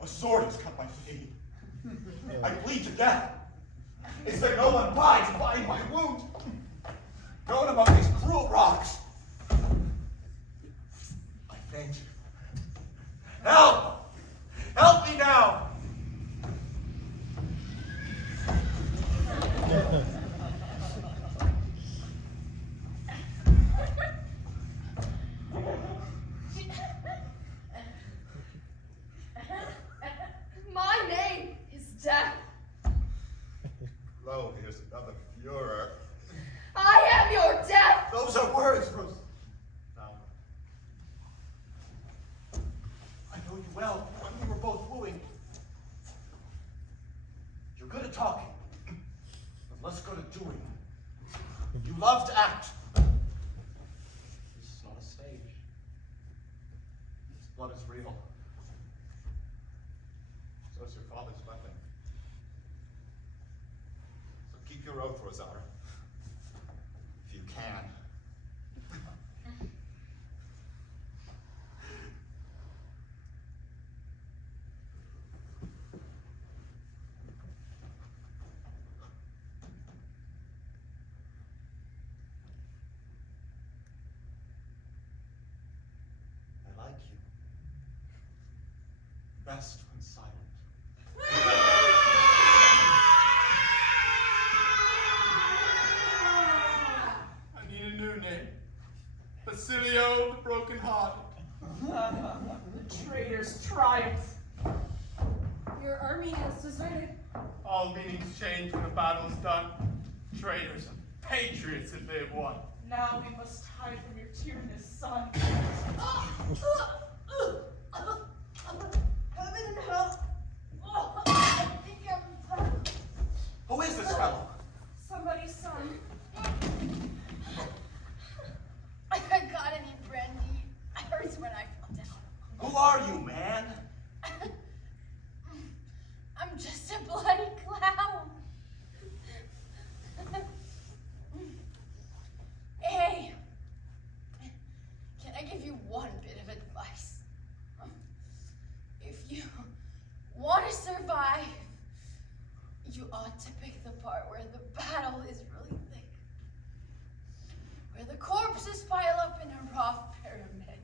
A sword has cut my vein. I bleed to death. Is there no one by to bind my wound? No one among these cruel rocks. I faint. Help! Help me now! My name is Death. Lo, here's another Führer. I am your death. Those are words, Rose. Now, I know you well when we were both wooing. You're good at talking, but less good at doing. You love to act. This is not a stage. This blood is real. So is your father's weapon. So keep your oath, Rosara. If you can. I like you. Best when silent. I need a new name. Basilio the Brokenhearted. The traitor's triumph. Your army has deserted. All meanings change when the battle's done. Traitors and patriots if they have won. Now we must hide from your tyrannous son. Heaven and hell. I think I'm Who is this fellow? Somebody's son. I got any brandy. I hurts when I fell down. Who are you, man? I'm just a bloody clown. Hey, can I give you one bit of advice? If you want to survive, you ought to pick the part where the battle is really thick, where the corpses pile up in a rough pyramid.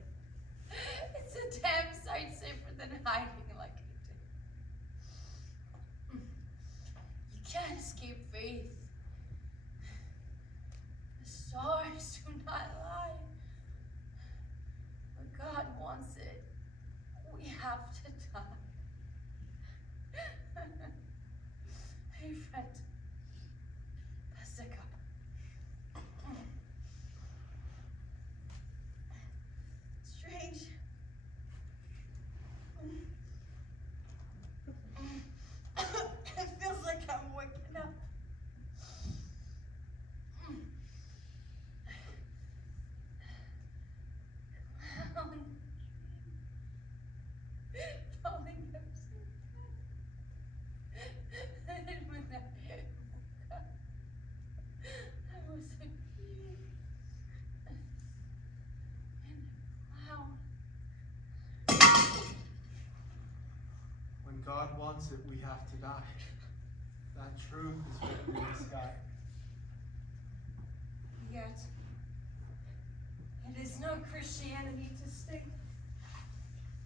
It's a damn sight safer than hiding like you did. You can't escape faith. The stars do not lie. When God wants it, we have to die. Hey, friend. Pass a cup. Strange. It feels like I'm waking up. Clown. Falling upside down. And when I woke up, I was a dream. And a clown. When God wants it, we have to die. That truth is written in the sky. Yet, it is not Christianity to state.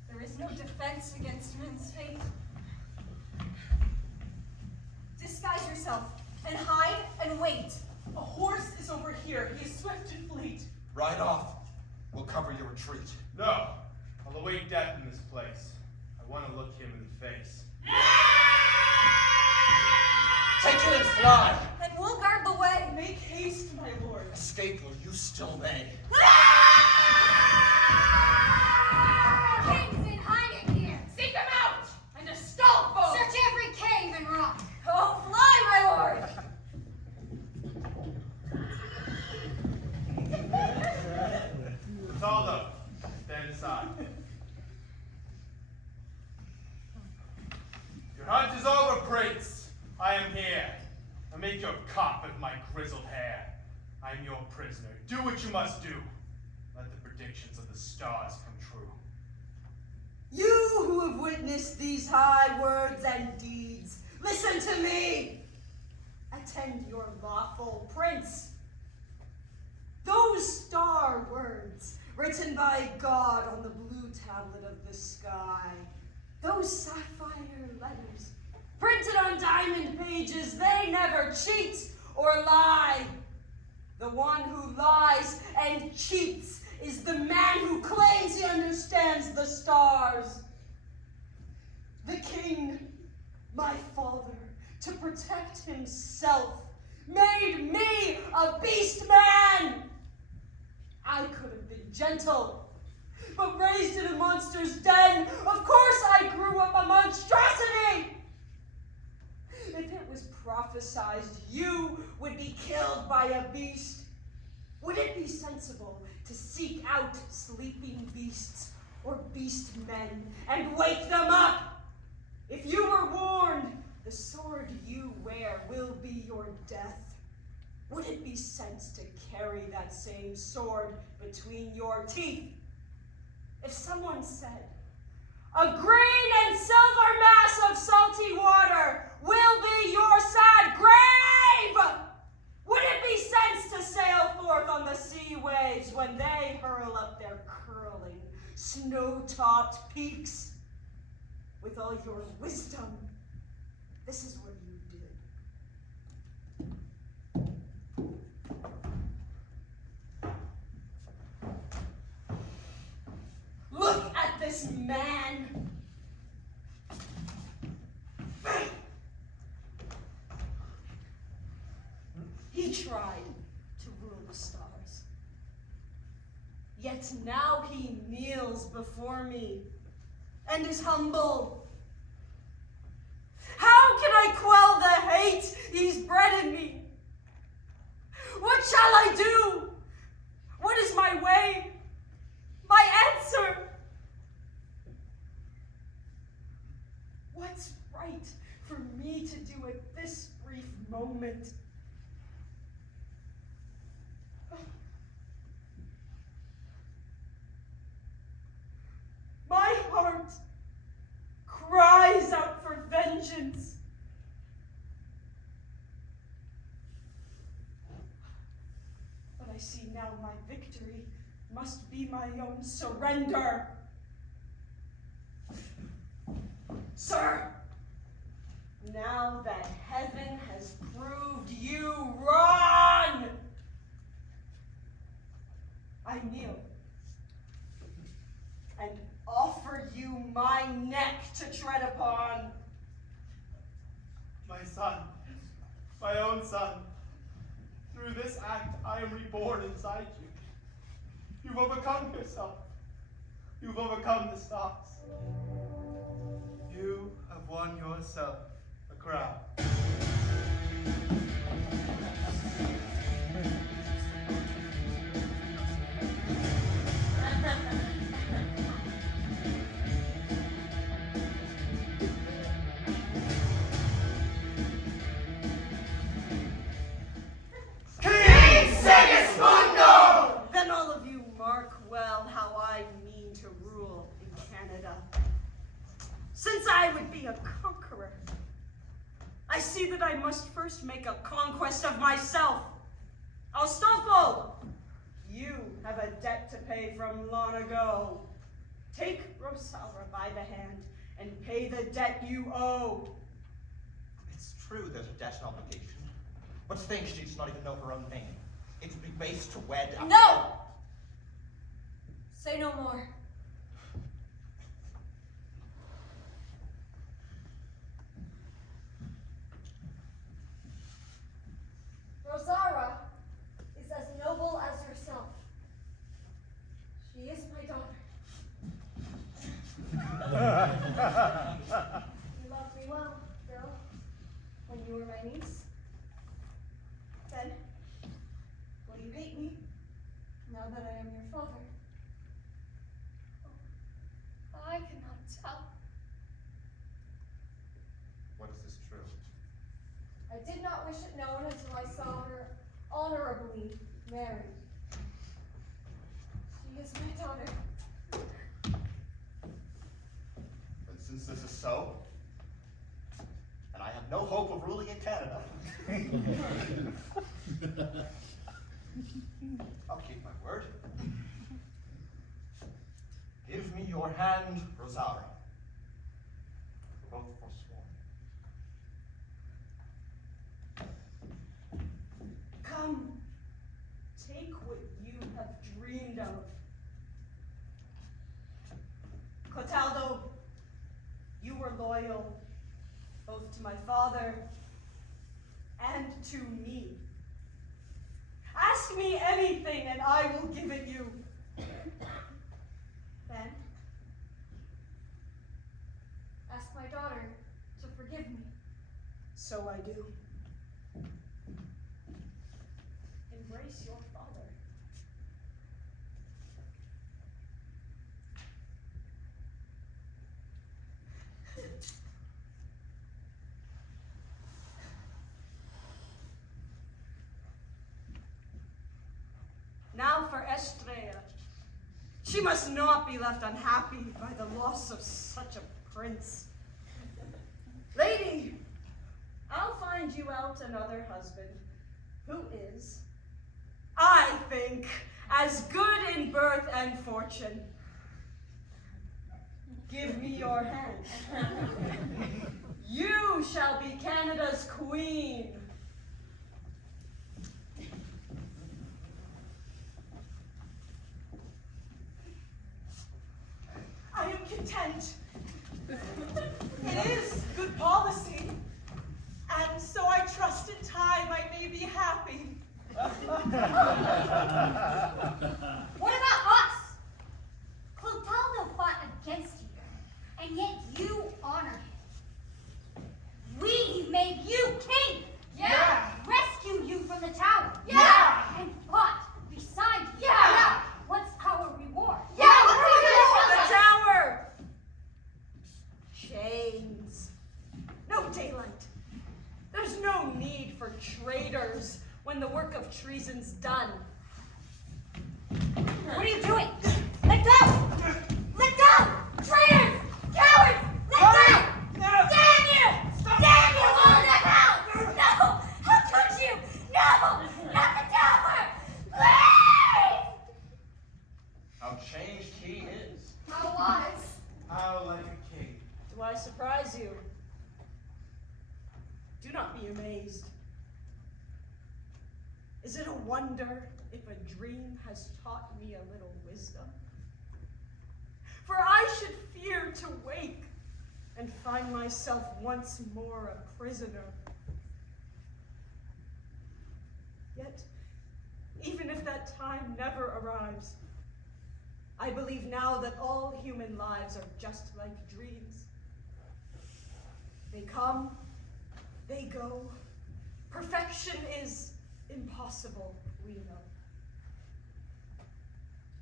There is no defense against men's fate. Disguise yourself and hide and wait. A horse is over here. He is swift and fleet. Ride off. We'll cover your retreat. No, I'll await death in this place. I want to look him in the face. Take it and fly. And we'll guard the Make haste, my lord. Escape while you still may. King's in hiding here. Seek him out! And Astolfo! Search every cave and rock. Oh, fly, my lord! Rizaldo, stand aside. Your hunt is over, Prince. I am here. Now make your cop of my grizzled hair. I am your prisoner. Do what you must do. Let the predictions of the stars come true. You who have witnessed these high words and deeds, listen to me. Attend your lawful prince. Those star words, written by God on the blue tablet of the sky, those sapphire letters, printed on diamond pages, they never cheat or lie. The one who lies and cheats is the man who claims he understands the stars. The king, my father, to protect himself, made me a beast man. I could have been gentle, but raised in a monster's den, of course I grew up a monstrosity. If it was prophesied you would be killed by a beast, would it be sensible to seek out sleeping beasts or beast men and wake them up? If you were warned, the sword you wear will be your death, would it be sense to carry that same sword between your teeth? If someone said, a green and silver mass of salty water will be your sad grave, would it be sense to sail forth on the sea waves when they hurl up their curling, snow-topped peaks? With all your wisdom, this is what you did. Look at this man. He tried to rule the stars. Yet now he kneels before me and is humble. How can I quell the hate he's bred in me? What shall I do? What is my way? My answer? What's right for me to do at this brief moment? My heart cries out for vengeance. But I see now my victory must be my own surrender. Sir, now that heaven has proved you wrong, I kneel and offer you my neck to tread upon. My son, my own son, through this act I am reborn inside you. You've overcome yourself. You've overcome the stars. You have won yourself a crown. King Sigismundo! Then all of you mark well how I mean to rule in Canada. Since I would be a conqueror, I see that I must first make a conquest of myself. Astolfo, you have a debt to pay from long ago. Take Rosalra by the hand and pay the debt you owe. It's true there's a debt and obligation, but think she does not even know her own name. It would be base to wed after No! all. Say no more. Rosara, it known until I saw her honorably married. She is my daughter. And since this is so, and I have no hope of ruling in Canada, I'll keep my word. Give me your hand, Rosario. We're both forsworn. Come, take what you have dreamed of. Clotaldo, you were loyal both to my father and to me. Ask me anything and I will give it you. Ben? Ask my daughter to forgive me. So I do. Embrace your father. Now for Estrella. She must not be left unhappy by the loss of such a prince. Lady, I'll find you out another husband who is, I think, as good in birth and fortune. Give me your hand. You shall be Canada's queen. I am content. It is good policy. And so I trust in time I may be happy. What about us? Clotaldo fought against you, and yet you honor him. We made you king. Yeah. Rescued you from the tower. Yeah. And fought beside you. Yeah. What's our reward? Yeah, let's The tower! Chains. No daylight. There's no need for traitors when the work of treason's done. What are you doing? Let go! Let go! Traitors! Cowards! Let go! Damn you! Damn you all to hell! No! How could you? No! Not the tower! Please! How changed he is. How wise. How like a king. Do I surprise you? Do not be amazed. Is it a wonder if a dream has taught me a little wisdom? For I should fear to wake and find myself once more a prisoner. Yet, even if that time never arrives, I believe now that all human lives are just like dreams. They come, they go. Perfection is impossible, we know.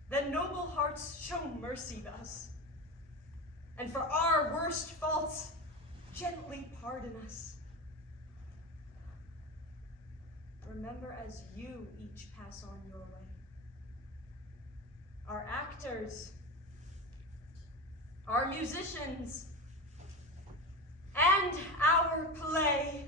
Then noble hearts show mercy to us, and for our worst faults, gently pardon us. Remember as you each pass on your way. Our actors, our musicians, and our play.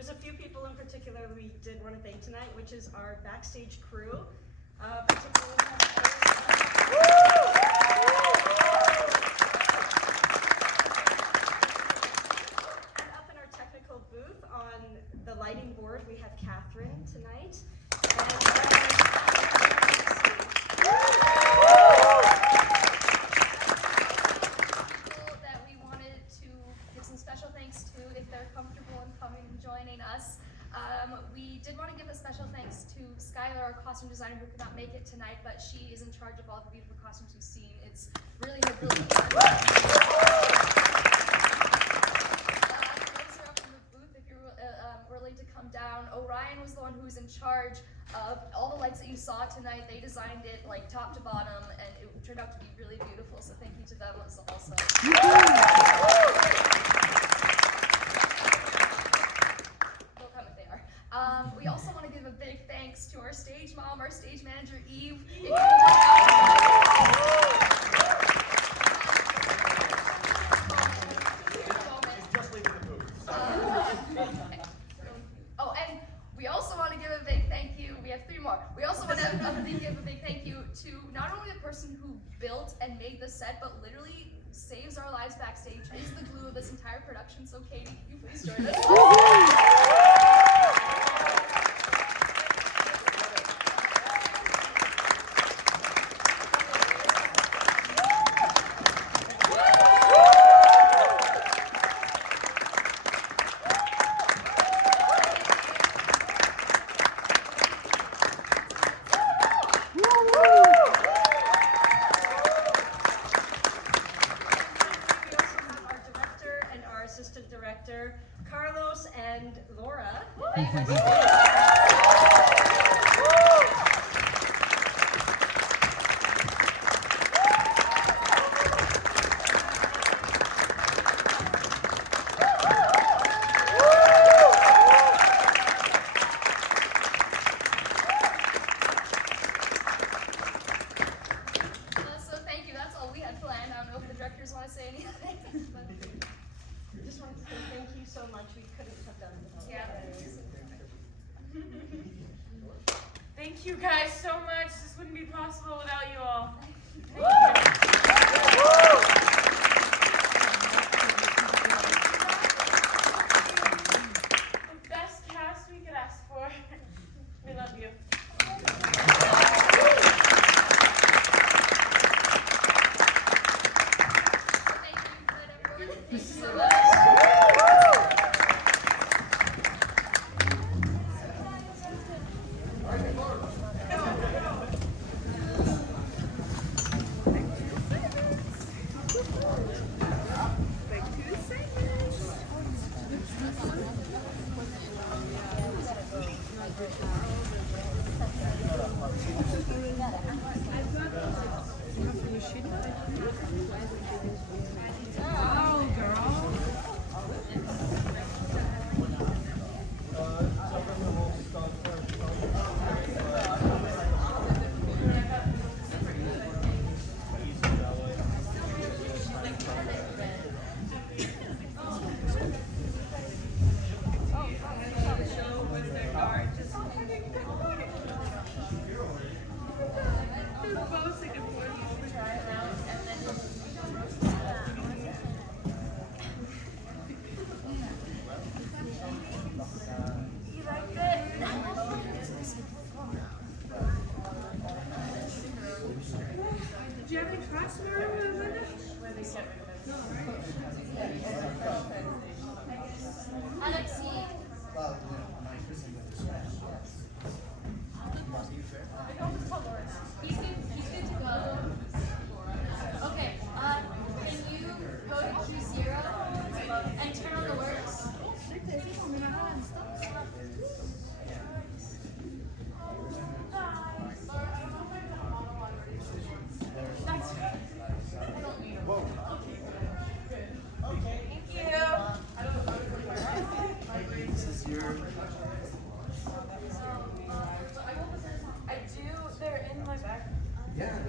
there's a few people in particular we did want to thank tonight, which is our backstage crew. Particularly and up in our technical booth on the lighting board, we have Catherine tonight. People that we wanted to give some special thanks to if they're comfortable in coming and joining us. We did want to give a special thanks to Skylar, our costume designer, who could not make it tonight, but she is in charge of all the beautiful costumes you've seen. It's really her brilliant work. Those are up in the booth if you're willing to come down. Orion was the one who was in charge of all the lights that you saw tonight. They designed it like top to bottom, and it turned out to be really beautiful, so thank you to them also. They'll come if they are. We also want to give a big thanks to our stage mom, our stage manager, Eve. If you Just leaving the booth. Oh, and we also want to give a big thank you. We have 3 more. We also want to give a big thank you to not only the person who built and made the set, but literally saves our lives backstage, is the glue of this entire production. So, Katie, can you please join us? We also have our director and our assistant director, Carlos and Laura. So thank you. That's all we had planned. I don't know if the directors want to say anything. But We just wanted to say thank you so much. We couldn't have done it without yeah. you. Thank you guys so much. This wouldn't be possible without you all. The best cast we could ask for. We love you. Thank you, everyone. Thank you so much. Did you have any class tomorrow, Linda? Alexi. He's good to go. Okay, can you go to Q0 and turn on the works? This is your. I do. They're in my bag. Yeah.